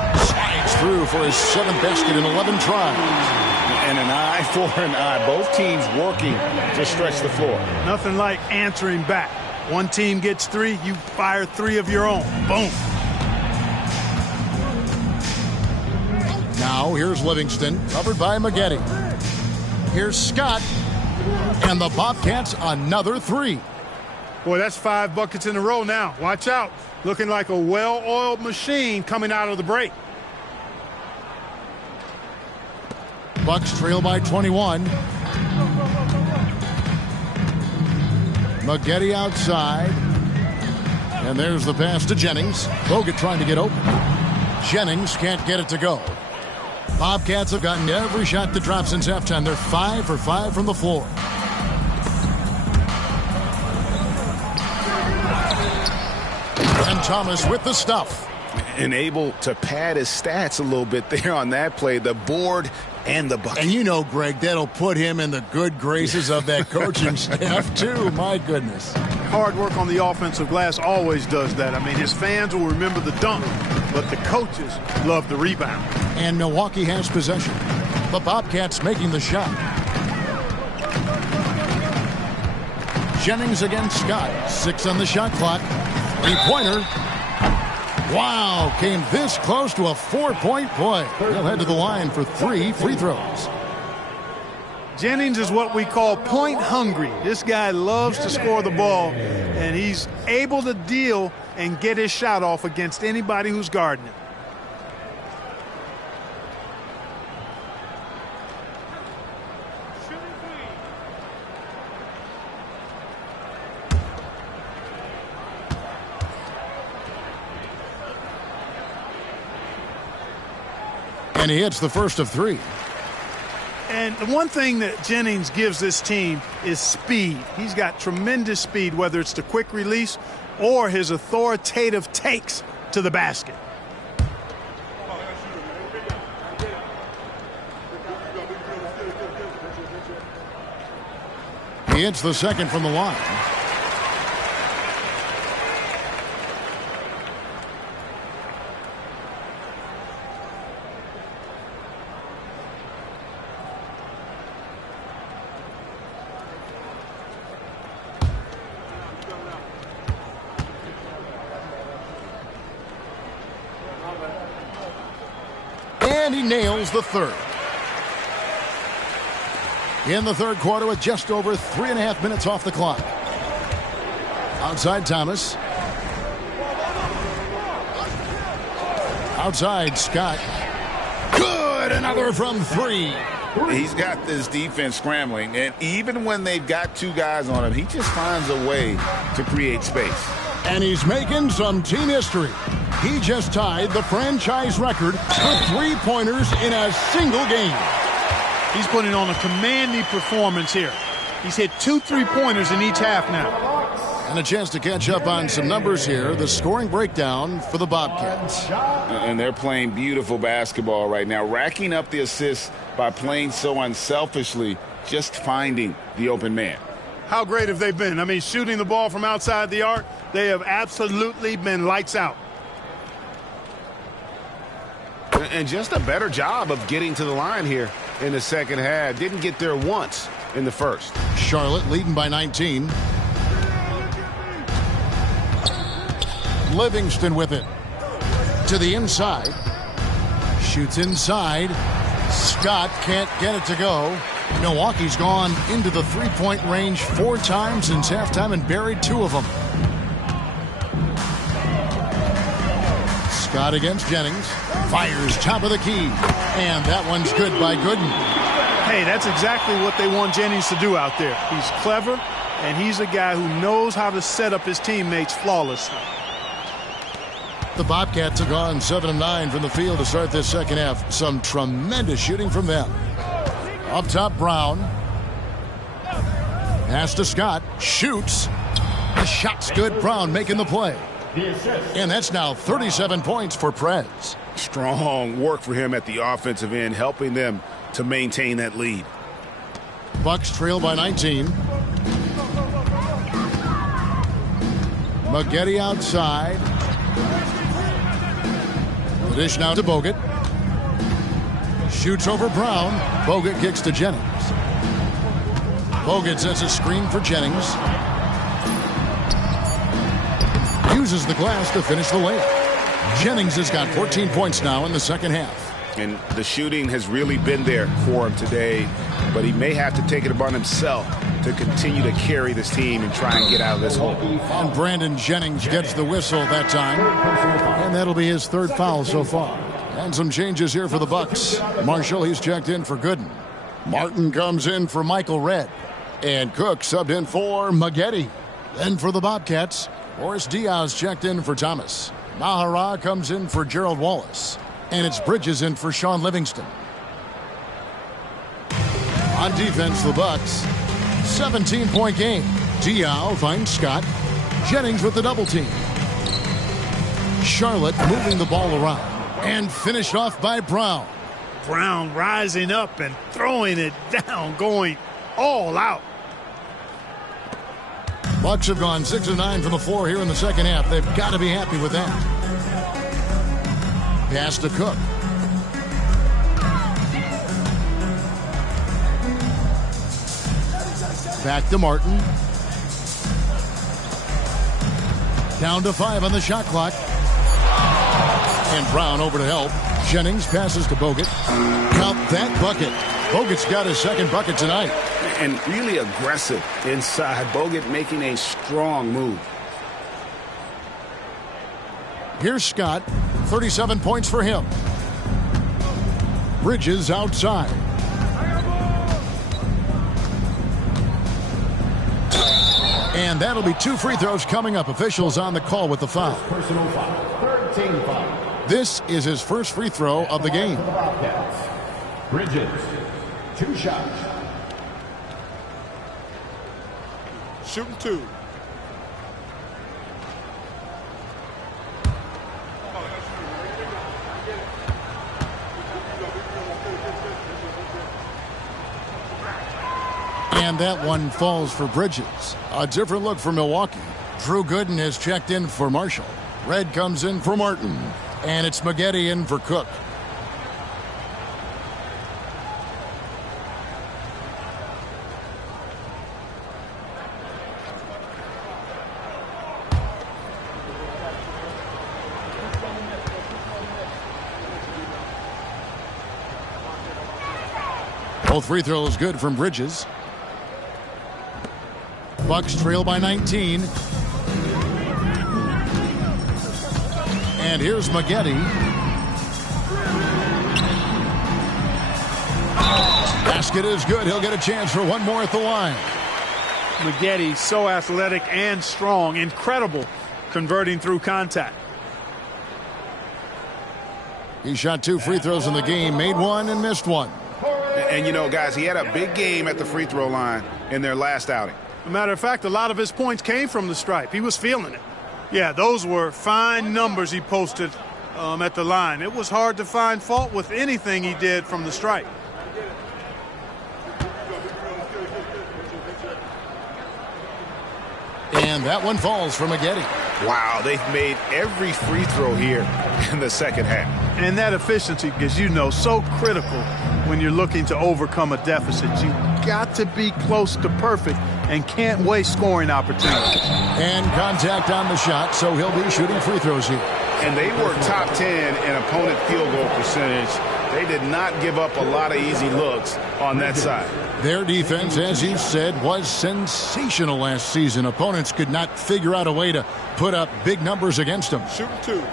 Slides through for his 7th basket in 11 tries. And an eye for an eye. Both teams working to stretch the floor. Nothing like answering back. One team gets 3, you fire 3 of your own. Boom. Now here's Livingston, covered by Maggette. Here's Scott. And the Bobcats another 3. Boy, that's 5 buckets in a row now. Watch out. Looking like a well-oiled machine coming out of the break. Bucks trail by 21. Maggette outside. And there's the pass to Jennings. Bogut trying to get open. Jennings can't get it to go. Bobcats have gotten every shot that dropped since halftime. They're 5 for 5 from the floor. And Thomas with the stuff. And able to pad his stats a little bit there on that play. The board and the bucket. And you know, Greg, that'll put him in the good graces of that coaching staff, too. My goodness. Hard work on the offensive glass always does that. I mean, his fans will remember the dunk, but the coaches love the rebound. And Milwaukee has possession. The Bobcats making the shot. Jennings against Scott. 6 on the shot clock. 3-pointer. Wow, came this close to a 4-point play. They'll head to the line for 3 free throws. Jennings is what we call point hungry. This guy loves to score the ball, and he's able to deal and get his shot off against anybody who's guarding him. And he hits the first of 3. And the one thing that Jennings gives this team is speed. He's got tremendous speed, whether it's the quick release or his authoritative takes to the basket. He hits the second from the line. And he nails the third. In the third quarter with just over 3.5 minutes off the clock. Outside Thomas. Outside Scott. Good! Another from 3. He's got this defense scrambling, and even when they've got 2 guys on him, he just finds a way to create space. And he's making some team history. He just tied the franchise record for 3-pointers in a single game. He's putting on a commanding performance here. He's hit 2 3-pointers in each half now. And a chance to catch up on some numbers here. The scoring breakdown for the Bobcats. And they're playing beautiful basketball right now, racking up the assists by playing so unselfishly, just finding the open man. How great have they been? I mean, shooting the ball from outside the arc, they have absolutely been lights out. And just a better job of getting to the line here in the second half. Didn't get there once in the first. Charlotte leading by 19. Livingston with it. To the inside. Shoots inside. Scott can't get it to go. Milwaukee's gone into the 3-point range 4 times since halftime and buried 2 of them. Scott against Jennings. Fires top of the key. And that one's good by Gooden. Hey, that's exactly what they want Jennings to do out there. He's clever, and he's a guy who knows how to set up his teammates flawlessly. The Bobcats have gone 7 of 9 from the field to start this second half. Some tremendous shooting from them. Up top, Brown. Pass to Scott. Shoots. The shot's good. Brown making the play. And that's now 37 points for Prez. Strong work for him at the offensive end, helping them to maintain that lead. Bucks trail by 19. Maggette outside. The dish now to Bogut. Shoots over Brown. Bogut kicks to Jennings. Bogut sets a screen for Jennings. Uses the glass to finish the layup. Jennings has got 14 points now in the second half. And the shooting has really been there for him today, but he may have to take it upon himself to continue to carry this team and try and get out of this hole. And Brandon Jennings gets the whistle that time. And that'll be his 3rd foul so far. And some changes here for the Bucks. Marshall, he's checked in for Gooden. Martin comes in for Michael Redd. And Cook subbed in for Maggette. Then for the Bobcats, Boris Diaz checked in for Thomas. Mahara comes in for Gerald Wallace. And it's Bridges in for Sean Livingston. On defense, the Bucks. 17-point game. Diao finds Scott. Jennings with the double team. Charlotte moving the ball around. And finished off by Brown. Brown rising up and throwing it down, going all out. Bucks have gone 6 of 9 from the floor here in the second half. They've got to be happy with that. Pass to Cook. Back to Martin. Down to 5 on the shot clock. And Brown over to help. Jennings passes to Bogut. Count that bucket. Bogut's got his second bucket tonight. And really aggressive inside. Bogut making a strong move. Here's Scott. 37 points for him. Bridges outside. And that'll be 2 free throws coming up. Officials on the call with the foul. Personal foul. 3rd team foul. This is his first free throw of the game. Bobcats. Bridges. 2 shots. Shooting 2. And that one falls for Bridges. A different look for Milwaukee. Drew Gooden has checked in for Marshall. Red comes in for Martin. And it's Maggette in for Cook. Both free throws good from Bridges. Bucks trail by 19. And here's Maggette. Basket is good. He'll get a chance for one more at the line. Maggette, so athletic and strong. Incredible converting through contact. He shot 2 free throws in the game, made 1 and missed 1. And you know, guys, he had a big game at the free throw line in their last outing. As a matter of fact, a lot of his points came from the stripe. He was feeling it. Yeah, those were fine numbers he posted at the line. It was hard to find fault with anything he did from the stripe. And that one falls for Maggette. Wow, they've made every free throw here in the second half. And that efficiency, as you know, so critical when you're looking to overcome a deficit. You got to be close to perfect and can't waste scoring opportunities. And contact on the shot, so he'll be shooting free throws here. And they were top 10 in opponent field goal percentage. They did not give up a lot of easy looks on that side. Their defense, as you said, was sensational last season. Opponents could not figure out a way to put up big numbers against them. Shooting 2.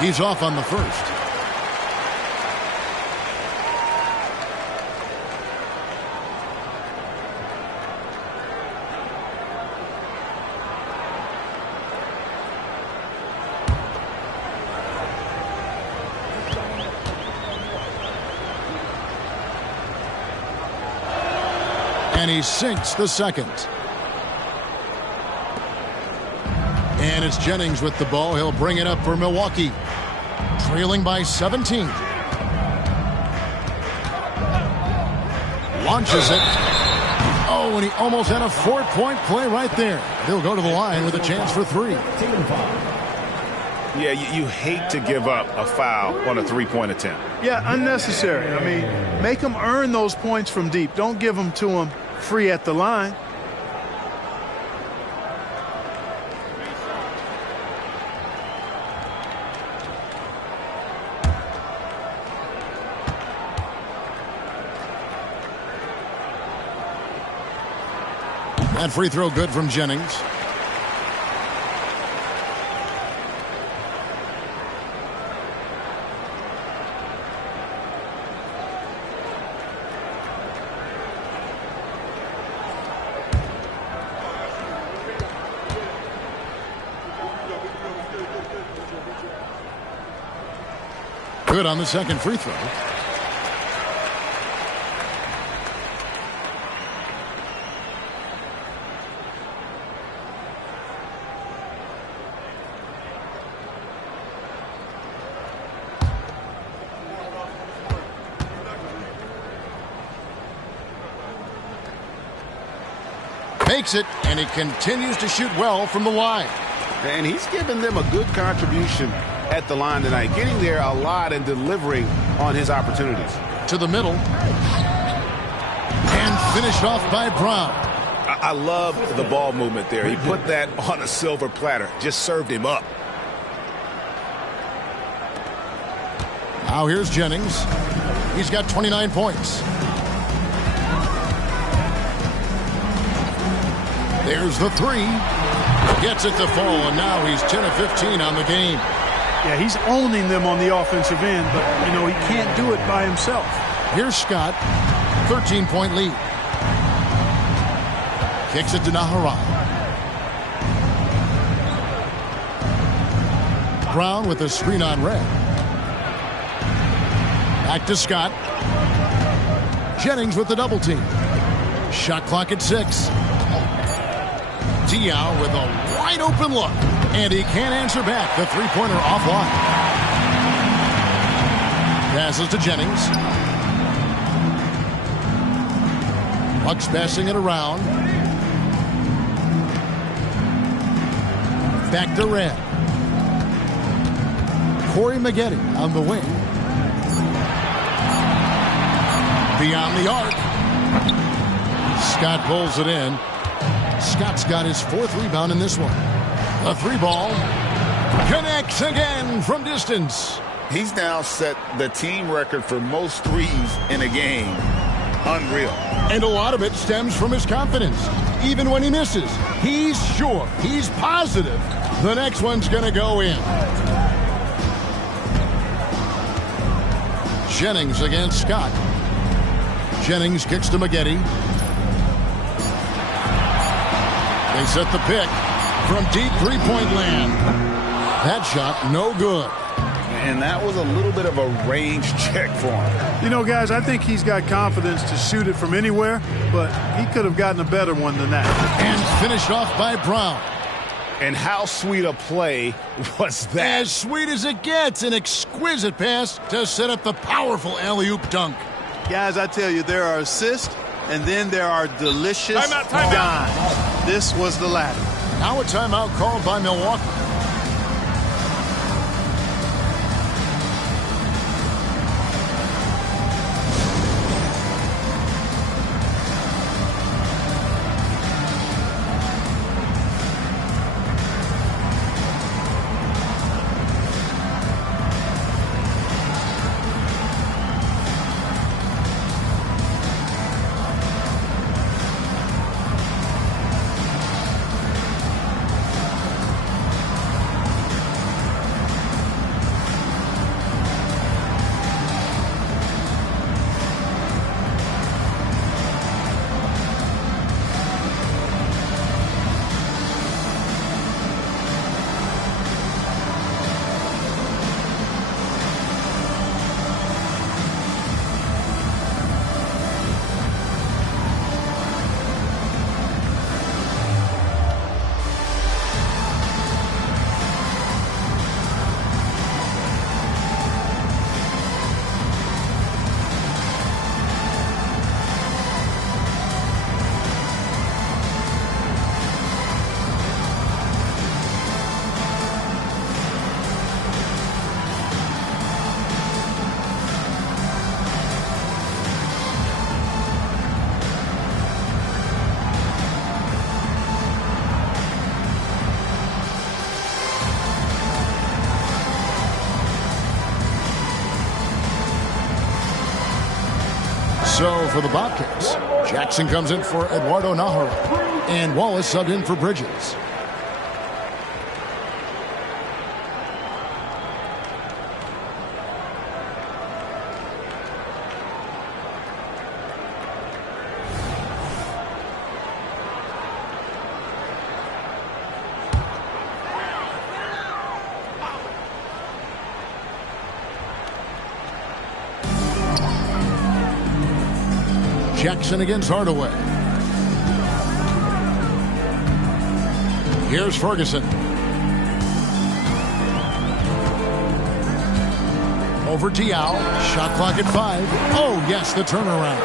He's off on the first. And he sinks the second. And it's Jennings with the ball. He'll bring it up for Milwaukee. Trailing by 17. Launches it. Oh, and he almost had a 4-point play right there. He'll go to the line with a chance for 3. Yeah, you hate to give up a foul on a 3-point attempt. Yeah, unnecessary. I mean, make them earn those points from deep. Don't give them to them free at the line. That free throw good from Jennings. Good on the second free throw. Makes it, and he continues to shoot well from the line. And he's given them a good contribution at the line tonight, getting there a lot and delivering on his opportunities. To the middle. And finished off by Brown. I love the ball movement there. He put that on a silver platter. Just served him up. Now here's Jennings. He's got 29 points. There's the three. Gets it to fall, and now he's 10 of 15 on the game. Yeah, he's owning them on the offensive end, but, you know, he can't do it by himself. Here's Scott. 13-point lead. Kicks it to Naharai. Brown with a screen on red. Back to Scott. Jennings with the double team. Shot clock at 6. Diaw with a wide open look. And he can't answer back. The three-pointer offline. Passes to Jennings. Bucks passing it around. Back to red. Corey Maggette on the wing. Beyond the arc. Scott pulls it in. Scott's got his 4th rebound in this one. The three ball connects again from distance. He's now set the team record for most threes in a game. Unreal. And a lot of it stems from his confidence. Even when he misses, he's sure, he's positive the next one's going to go in. Jennings against Scott. Jennings kicks to Maggette. They set the pick from deep three-point land. That shot, no good. And that was a little bit of a range check for him. You know, guys, I think he's got confidence to shoot it from anywhere, but he could have gotten a better one than that. And finished off by Brown. And how sweet a play was that? As sweet as it gets, an exquisite pass to set up the powerful alley-oop dunk. Guys, I tell you, there are assists, and then there are delicious timeout. dimes. This was the latter. Now a timeout called by Milwaukee. So for the Bobcats, Jackson comes in for Eduardo Naharai, and Wallace subbed in for Bridges. Jackson against Hardaway. Here's Ferguson. Over Diaw. Shot clock at 5. Oh, yes, the turnaround.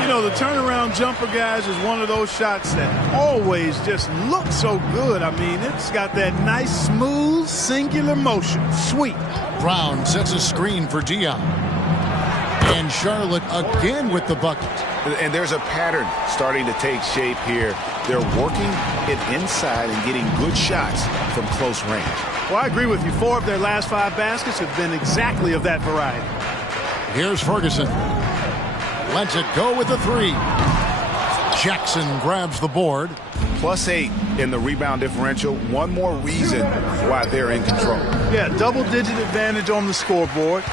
You know, the turnaround jumper, guys, is one of those shots that always just looks so good. I mean, it's got that nice, smooth, singular motion. Sweet. Brown sets a screen for Diaw. And Charlotte again with the bucket. And there's a pattern starting to take shape here. They're working it inside and getting good shots from close range. Well, I agree with you. 4 of their last 5 baskets have been exactly of that variety. Here's Ferguson. Lets it go with the 3. Jackson grabs the board. +8 in the rebound differential. One more reason why they're in control. Yeah, double-digit advantage on the scoreboard.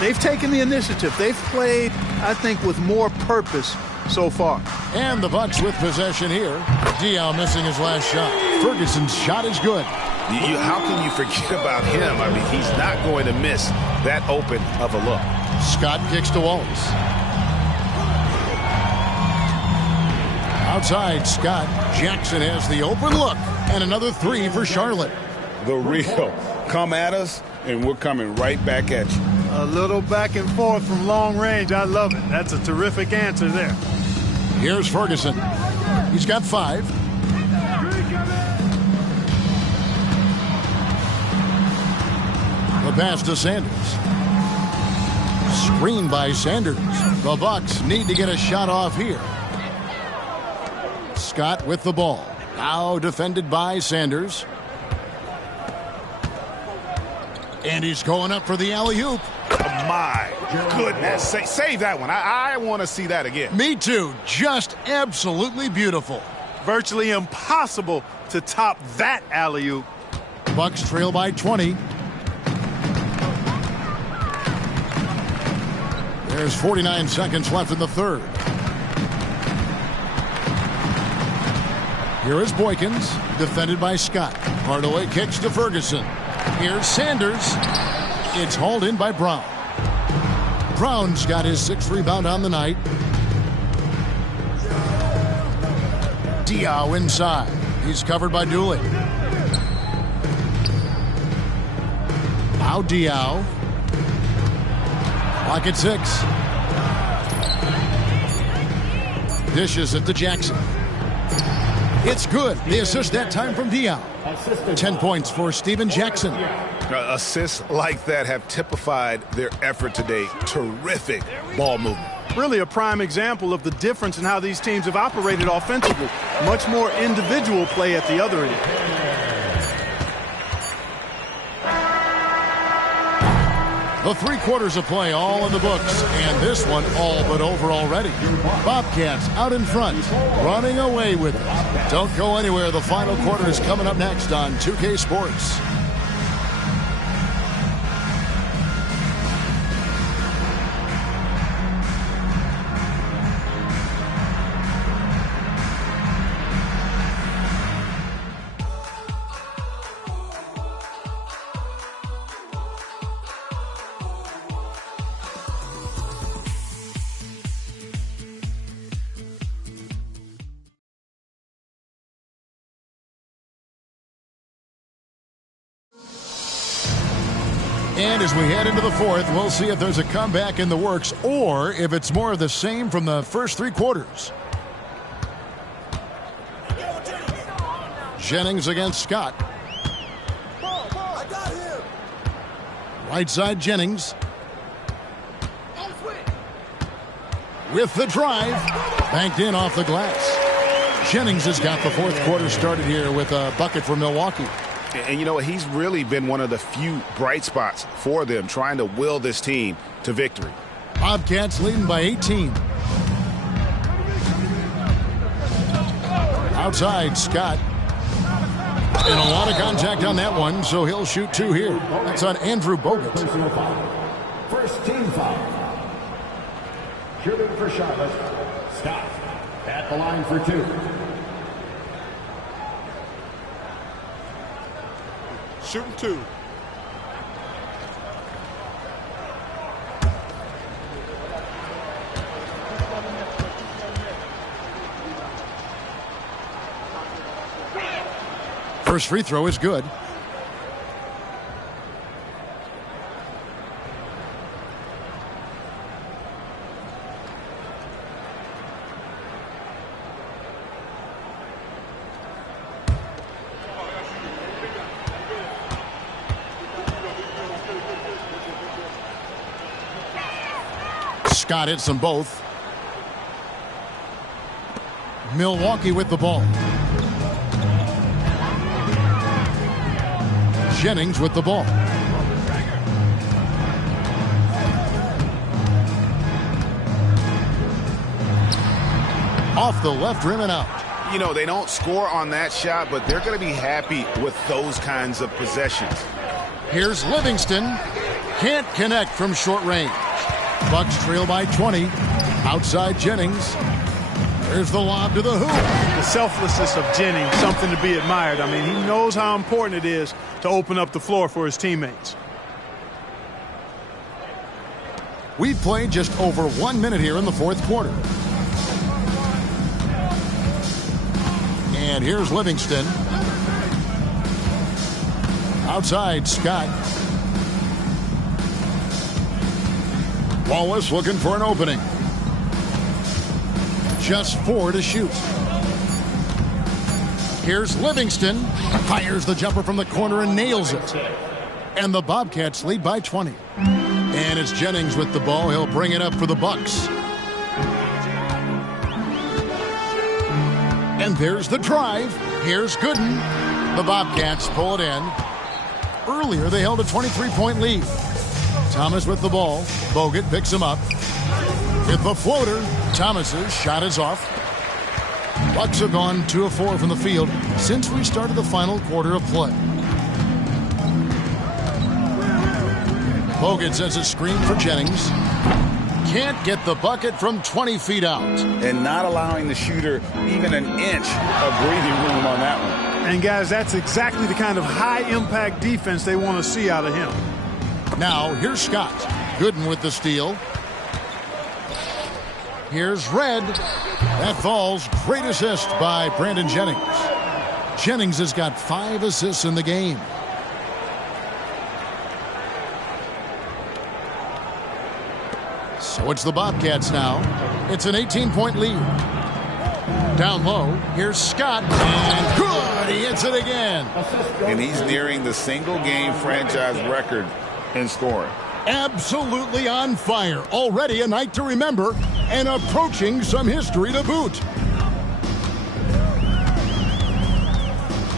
They've taken the initiative. They've played, I think, with more purpose so far. And the Bucks with possession here. Diaw missing his last shot. Ferguson's shot is good. How can you forget about him? I mean, he's not going to miss that open of a look. Scott kicks to Wallace. Outside, Scott. Jackson has the open look. And another 3 for Charlotte. The real. Come at us, and we're coming right back at you. A little back and forth from long range. I love it. That's a terrific answer there. Here's Ferguson. He's got 5. The pass to Sanders. Screen by Sanders. The Bucks need to get a shot off here. Scott with the ball. Now defended by Sanders. And he's going up for the alley-oop. My goodness. Save that one. I want to see that again. Me too. Just absolutely beautiful. Virtually impossible to top that alley-oop. Bucks trail by 20. There's 49 seconds left in the third. Here is Boykins, defended by Scott. Hardaway kicks to Ferguson. Here's Sanders. It's hauled in by Brown. Brown's got his 6th rebound on the night. Diaw inside. He's covered by Dooley. Now Diaw. Clock at 6. Dishes it to Jackson. It's good. The assist that time from Diaw. 10 points for Steven Jackson. Assists like that have typified their effort today. Terrific ball movement. Really a prime example of the difference in how these teams have operated offensively. Much more individual play at the other end. The 3 quarters of play all in the books, and this one all but over already. Bobcats out in front, running away with it. Don't go anywhere. The final quarter is coming up next on 2K Sports. And as we head into the fourth, we'll see if there's a comeback in the works or if it's more of the same from the first 3 quarters. Jennings against Scott. Right side Jennings. With the drive. Banked in off the glass. Jennings has got the 4th quarter started here with a bucket for Milwaukee. And you know what? He's really been one of the few bright spots for them, trying to will this team to victory. Bobcats leading by 18. Outside, Scott. And a lot of contact on that one, so he'll shoot 2 here. That's on Andrew Bogut. First team foul. Shooting for Charlotte. Scott at the line for 2. Shooting 2. First free throw is good. Scott hits them both. Milwaukee with the ball. Jennings with the ball. Off the left rim and out. You know, they don't score on that shot, but they're going to be happy with those kinds of possessions. Here's Livingston. Can't connect from short range. Bucks trail by 20. Outside Jennings. There's the lob to the hoop. The selflessness of Jennings, something to be admired. I mean, he knows how important it is to open up the floor for his teammates. We've played just over 1 minute here in the fourth quarter. And here's Livingston. Outside, Scott. Wallace looking for an opening. Just 4 to shoot. Here's Livingston. Fires the jumper from the corner and nails it. And the Bobcats lead by 20. And it's Jennings with the ball. He'll bring it up for the Bucks. And there's the drive. Here's Gooden. The Bobcats pull it in. Earlier, they held a 23-point lead. Thomas with the ball. Bogut picks him up. Hit the floater. Thomas's shot is off. Bucks have gone 2 of 4 from the field since we started the final quarter of play. Bogut sends a screen for Jennings. Can't get the bucket from 20 feet out. And not allowing the shooter even an inch of breathing room on that one. And, guys, that's exactly the kind of high-impact defense they want to see out of him. Now, here's Scott. Gooden with the steal. Here's Red. That falls. Great assist by Brandon Jennings. Jennings has got 5 assists in the game. So it's the Bobcats now. It's an 18-point lead. Down low, here's Scott, and good! He hits it again. And he's nearing the single-game franchise record in scoring. Absolutely on fire. Already a night to remember, and approaching some history to boot.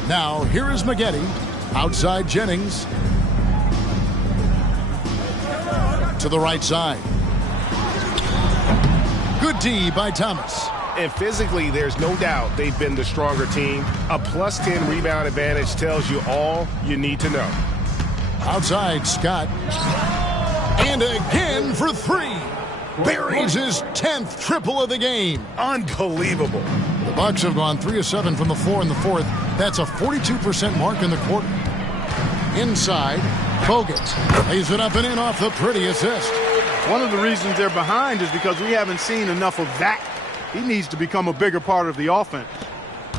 Now, here is Maggette. Outside Jennings. To the right side. Good D by Thomas. And physically, there's no doubt they've been the stronger team. A +10 rebound advantage tells you all you need to know. Outside, Scott. And again for 3. Buries his 10th triple of the game. Unbelievable. The Bucks have gone 3 of 7 from the floor in the fourth. That's a 42% mark in the quarter. Inside, Bogut lays it up and in off the pretty assist. One of the reasons they're behind is because we haven't seen enough of that. He needs to become a bigger part of the offense.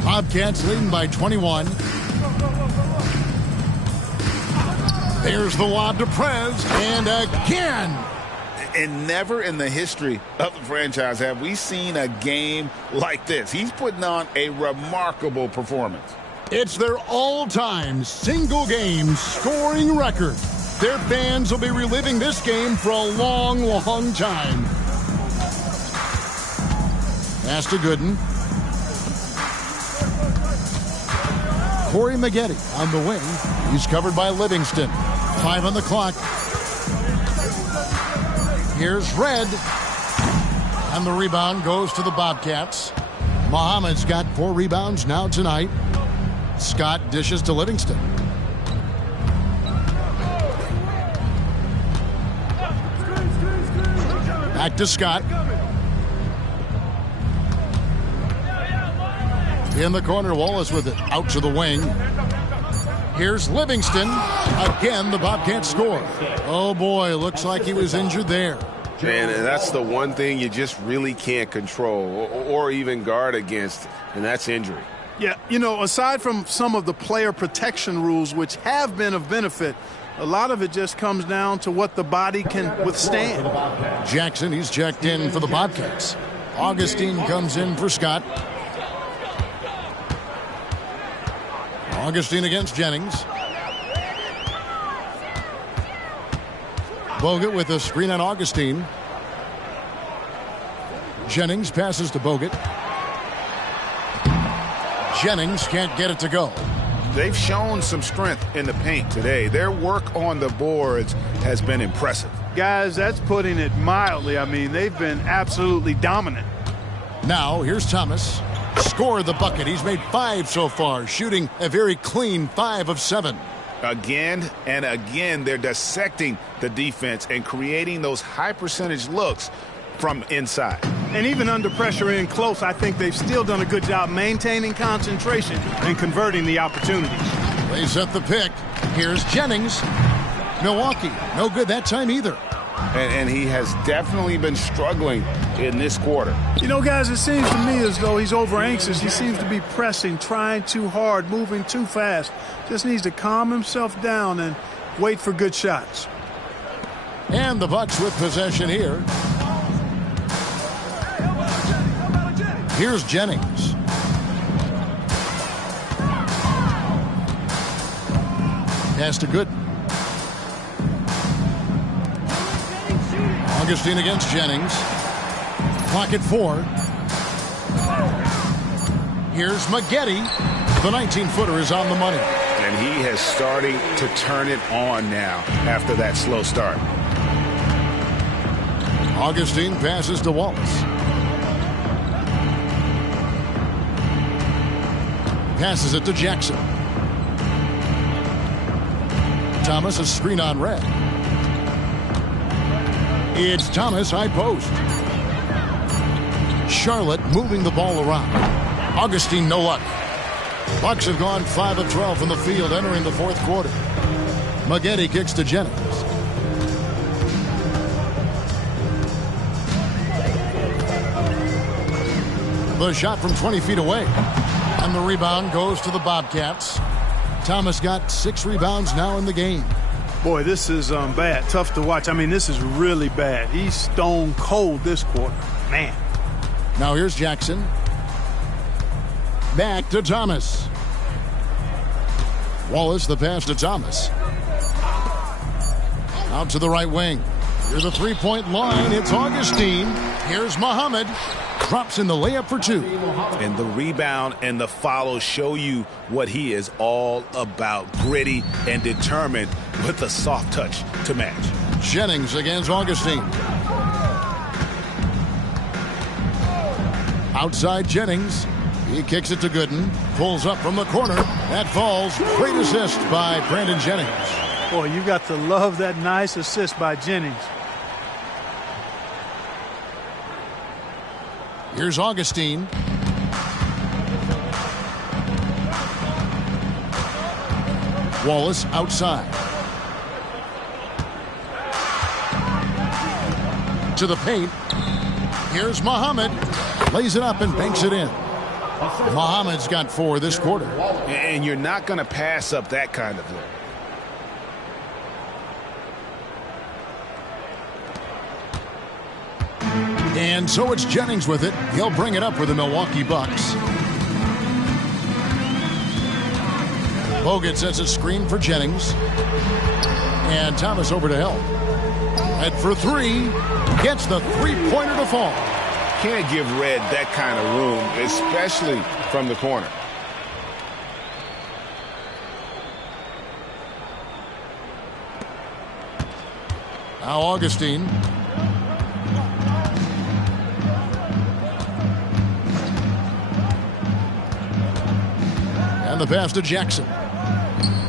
Bobcats leading by 21. There's the lob to Prez, and again. And never in the history of the franchise have we seen a game like this. He's putting on a remarkable performance. It's their all-time single-game scoring record. Their fans will be reliving this game for a long, long time. Pass to Gooden. Corey Maggette on the wing. He's covered by Livingston. 5 on the clock. Here's Red. And the rebound goes to the Bobcats. Muhammad's got 4 rebounds now tonight. Scott dishes to Livingston. Back to Scott. In the corner, Wallace with it. Out to the wing. Here's Livingston. Again, the Bobcats score. Oh, boy, looks like he was injured there. And that's the one thing you just really can't control or even guard against, and that's injury. Yeah, you know, aside from some of the player protection rules, which have been of benefit, a lot of it just comes down to what the body can withstand. Jackson, he's checked in for the Bobcats. Augustine comes in for Scott. Augustine against Jennings. Bogut with a screen on Augustine. Jennings passes to Bogut. Jennings can't get it to go. They've shown some strength in the paint today. Their work on the boards has been impressive. Guys, that's putting it mildly. I mean, they've been absolutely dominant. Now, here's Thomas. Scored the bucket. He's made 5 so far, shooting a very clean 5 of 7. Again and again, they're dissecting the defense and creating those high-percentage looks from inside. And even under pressure in close, I think they've still done a good job maintaining concentration and converting the opportunities. They set the pick. Here's Jennings. Milwaukee, no good that time either. And he has definitely been struggling in this quarter. You know, guys, it seems to me as though he's over-anxious. He seems to be pressing, trying too hard, moving too fast. Just needs to calm himself down and wait for good shots. And the Bucks with possession here. Here's Jennings. Pass to Gooden. Augustine against Jennings. Clock at 4. Here's Maggette. The 19-footer is on the money. And he has started to turn it on now after that slow start. Augustine passes to Wallace. Passes it to Jackson. Thomas, a screen on Red. It's Thomas, high post. Charlotte moving the ball around. Augustine, no luck. Bucks have gone 5 of 12 from the field entering the fourth quarter. Maggette kicks to Jennings. The shot from 20 feet away. And the rebound goes to the Bobcats. Thomas got 6 rebounds now in the game. Boy, this is bad. Tough to watch. I mean, this is really bad. He's stone cold this quarter. Man. Now here's Jackson. Back to Thomas. Wallace, the pass to Thomas. Out to the right wing. Here's the three-point line. It's Augustine. Here's Muhammad. Drops in the layup for 2. And the rebound and the follow show you what he is all about. Gritty and determined with a soft touch to match. Jennings against Augustine. Outside Jennings. He kicks it to Gooden. Pulls up from the corner. That falls. Great assist by Brandon Jennings. Boy, you got to love that nice assist by Jennings. Here's Augustine. Wallace outside. To the paint. Here's Muhammad. Lays it up and banks it in. Muhammad's got 4 this quarter. And you're not going to pass up that kind of look. And so it's Jennings with it. He'll bring it up for the Milwaukee Bucks. Bogut sets a screen for Jennings. And Thomas over to help. Head for 3. Gets the three-pointer to fall. Can't give Red that kind of room, especially from the corner. Now Augustine. And the pass to Jackson.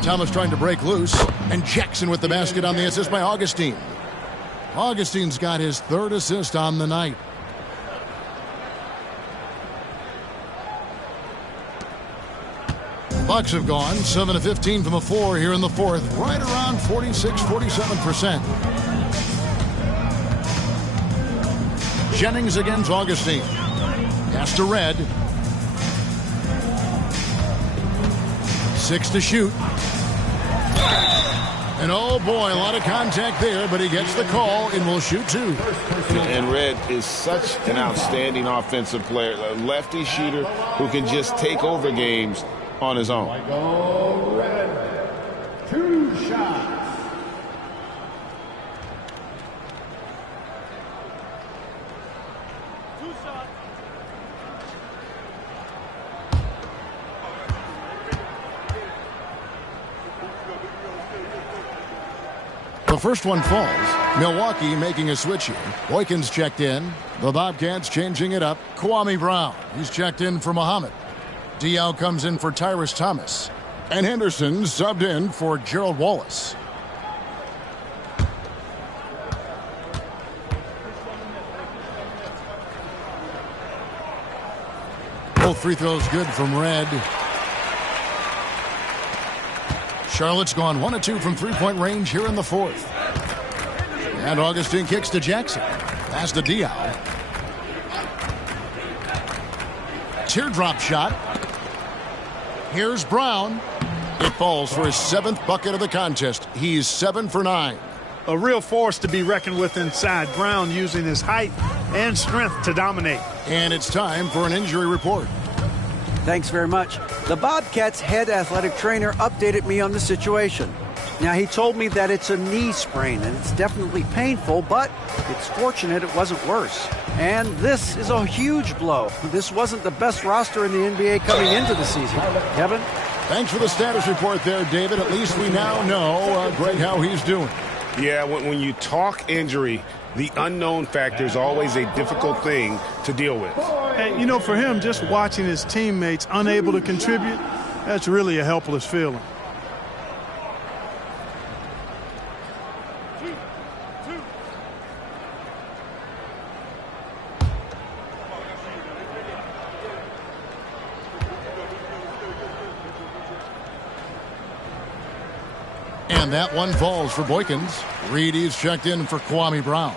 Thomas trying to break loose. And Jackson with the basket on the assist by Augustine. Augustine's got his 3rd assist on the night. Bucks have gone 7 of 15 from the floor here in the fourth. Right around 46-47%. Jennings against Augustine. Pass to Red. 6 to shoot. And oh boy, a lot of contact there, but he gets the call and will shoot 2. And Red is such an outstanding offensive player, a lefty shooter who can just take over games on his own. Michael Red, 2 shots. The first one falls. Milwaukee making a switch here. Boykins checked in. The Bobcats changing it up. Kwame Brown. He's checked in for Muhammad. Diao comes in for Tyrus Thomas. And Henderson subbed in for Gerald Wallace. Both free throws good from Red. Charlotte's gone 1 of 2 from three-point range here in the fourth. And Augustine kicks to Jackson. Pass to Diao. Teardrop shot. Here's Brown. It falls for his 7th bucket of the contest. He's 7 for 9. A real force to be reckoned with inside. Brown using his height and strength to dominate. And it's time for an injury report. Thanks very much. The Bobcats head athletic trainer updated me on the situation. Now, he told me that it's a knee sprain, and it's definitely painful, but it's fortunate it wasn't worse. And this is a huge blow. This wasn't the best roster in the NBA coming into the season. Kevin? Thanks for the status report there, David. At least we now know, Greg, how he's doing. Yeah, when you talk injury, the unknown factor is always a difficult thing to deal with. And, you know, for him, just watching his teammates unable to contribute, that's really a helpless feeling. And that one falls for Boykins. Reedy's checked in for Kwame Brown.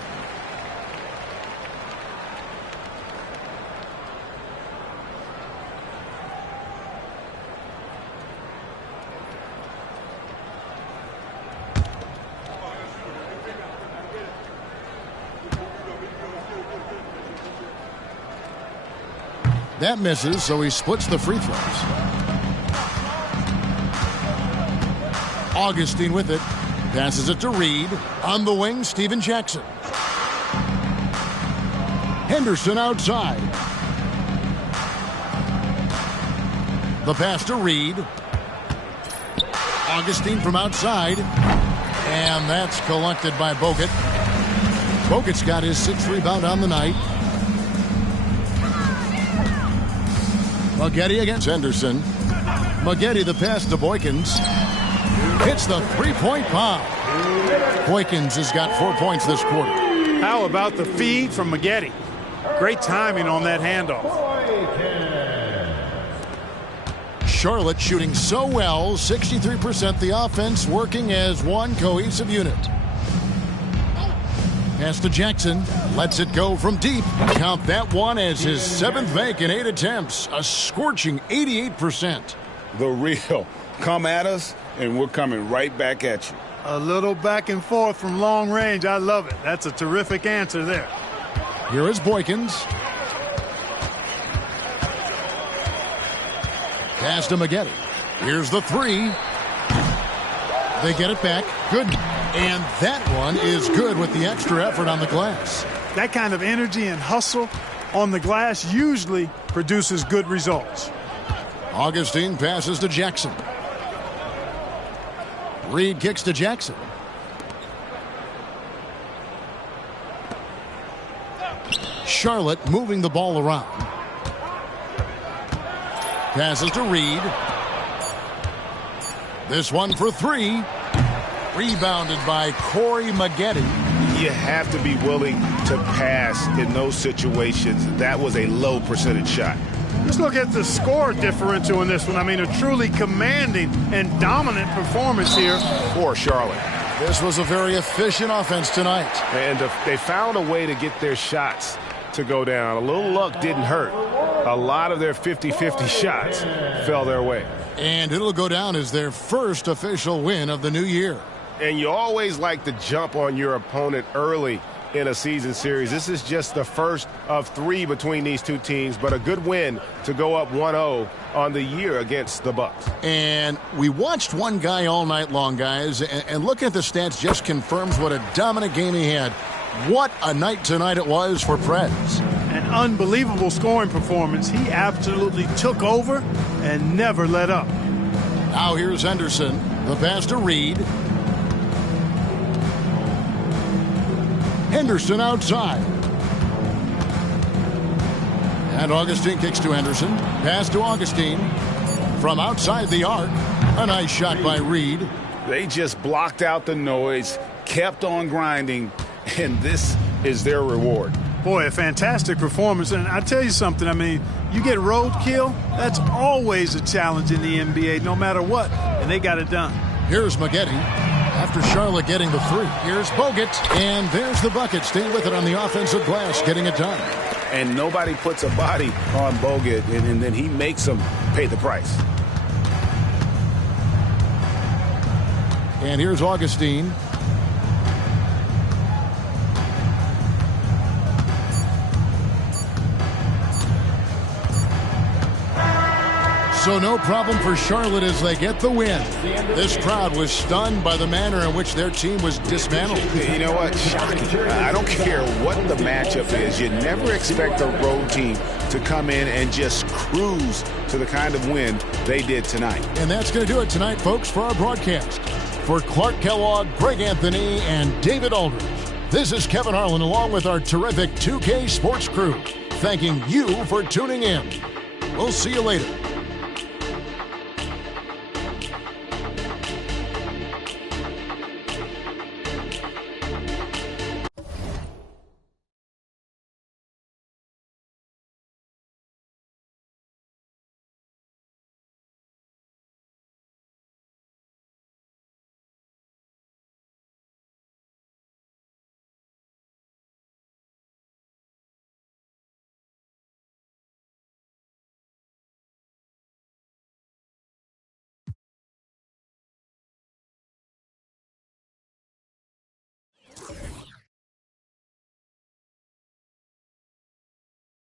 That misses, so he splits the free throws. Augustine with it. Passes it to Reed. On the wing, Steven Jackson. Henderson outside. The pass to Reed. Augustine from outside. And that's collected by Bogut. Bogut's got his 6th rebound on the night. Maggette against Henderson. Maggette the pass to Boykins. Hits the three-point bomb. Boykins has got 4 points this quarter. How about the feed from Maggette? Great timing on that handoff. Charlotte shooting so well, 63% the offense working as one cohesive unit. Pass to Jackson. Lets it go from deep. Count that one as his 7th make in 8 attempts. A scorching 88%. The real. Come at us, and we're coming right back at you. A little back and forth from long range. I love it. That's a terrific answer there. Here is Boykins. Pass to Maggette. Here's the 3. They get it back. Good. And that one is good with the extra effort on the glass. That kind of energy and hustle on the glass usually produces good results. Augustine passes to Jackson. Reed kicks to Jackson. Charlotte moving the ball around. Passes to Reed. This one for 3. Rebounded by Corey Maggette. You have to be willing to pass in those situations. That was a low percentage shot. Let's look at the score differential in this one. I mean, a truly commanding and dominant performance here for Charlotte. This was a very efficient offense tonight. And they found a way to get their shots to go down. A little luck didn't hurt. A lot of their 50-50 shots fell their way. And it'll go down as their first official win of the new year. And you always like to jump on your opponent early in a season series. This is just the first of 3 between these two teams, but a good win to go up 1-0 on the year against the Bucks. And we watched one guy all night long, guys, and looking at the stats just confirms what a dominant game he had. What a night tonight it was for Preds. an unbelievable scoring performance. He absolutely took over and never let up. Now here's Henderson. The pass to Reed. Henderson outside. And Augustine kicks to Henderson. Pass to Augustine. From outside the arc. A nice shot by Reed. They just blocked out the noise, kept on grinding, and this is their reward. Boy, a fantastic performance. And I tell you something, I mean, you get roadkill, that's always a challenge in the NBA, no matter what. And they got it done. Here's Maggette. After Charlotte getting the three. Here's Bogut. And there's the bucket. Staying with it on the offensive glass, getting it done. And nobody puts a body on Bogut, and then he makes them pay the price. And here's Augustine. So no problem for Charlotte as they get the win. This crowd was stunned by the manner in which their team was dismantled. You know what? Shocking. I don't care what the matchup is. You never expect a road team to come in and just cruise to the kind of win they did tonight. And that's going to do it tonight, folks, for our broadcast. For Clark Kellogg, Greg Anthony, and David Aldridge, this is Kevin Harlan along with our terrific 2K Sports crew, thanking you for tuning in. We'll see you later.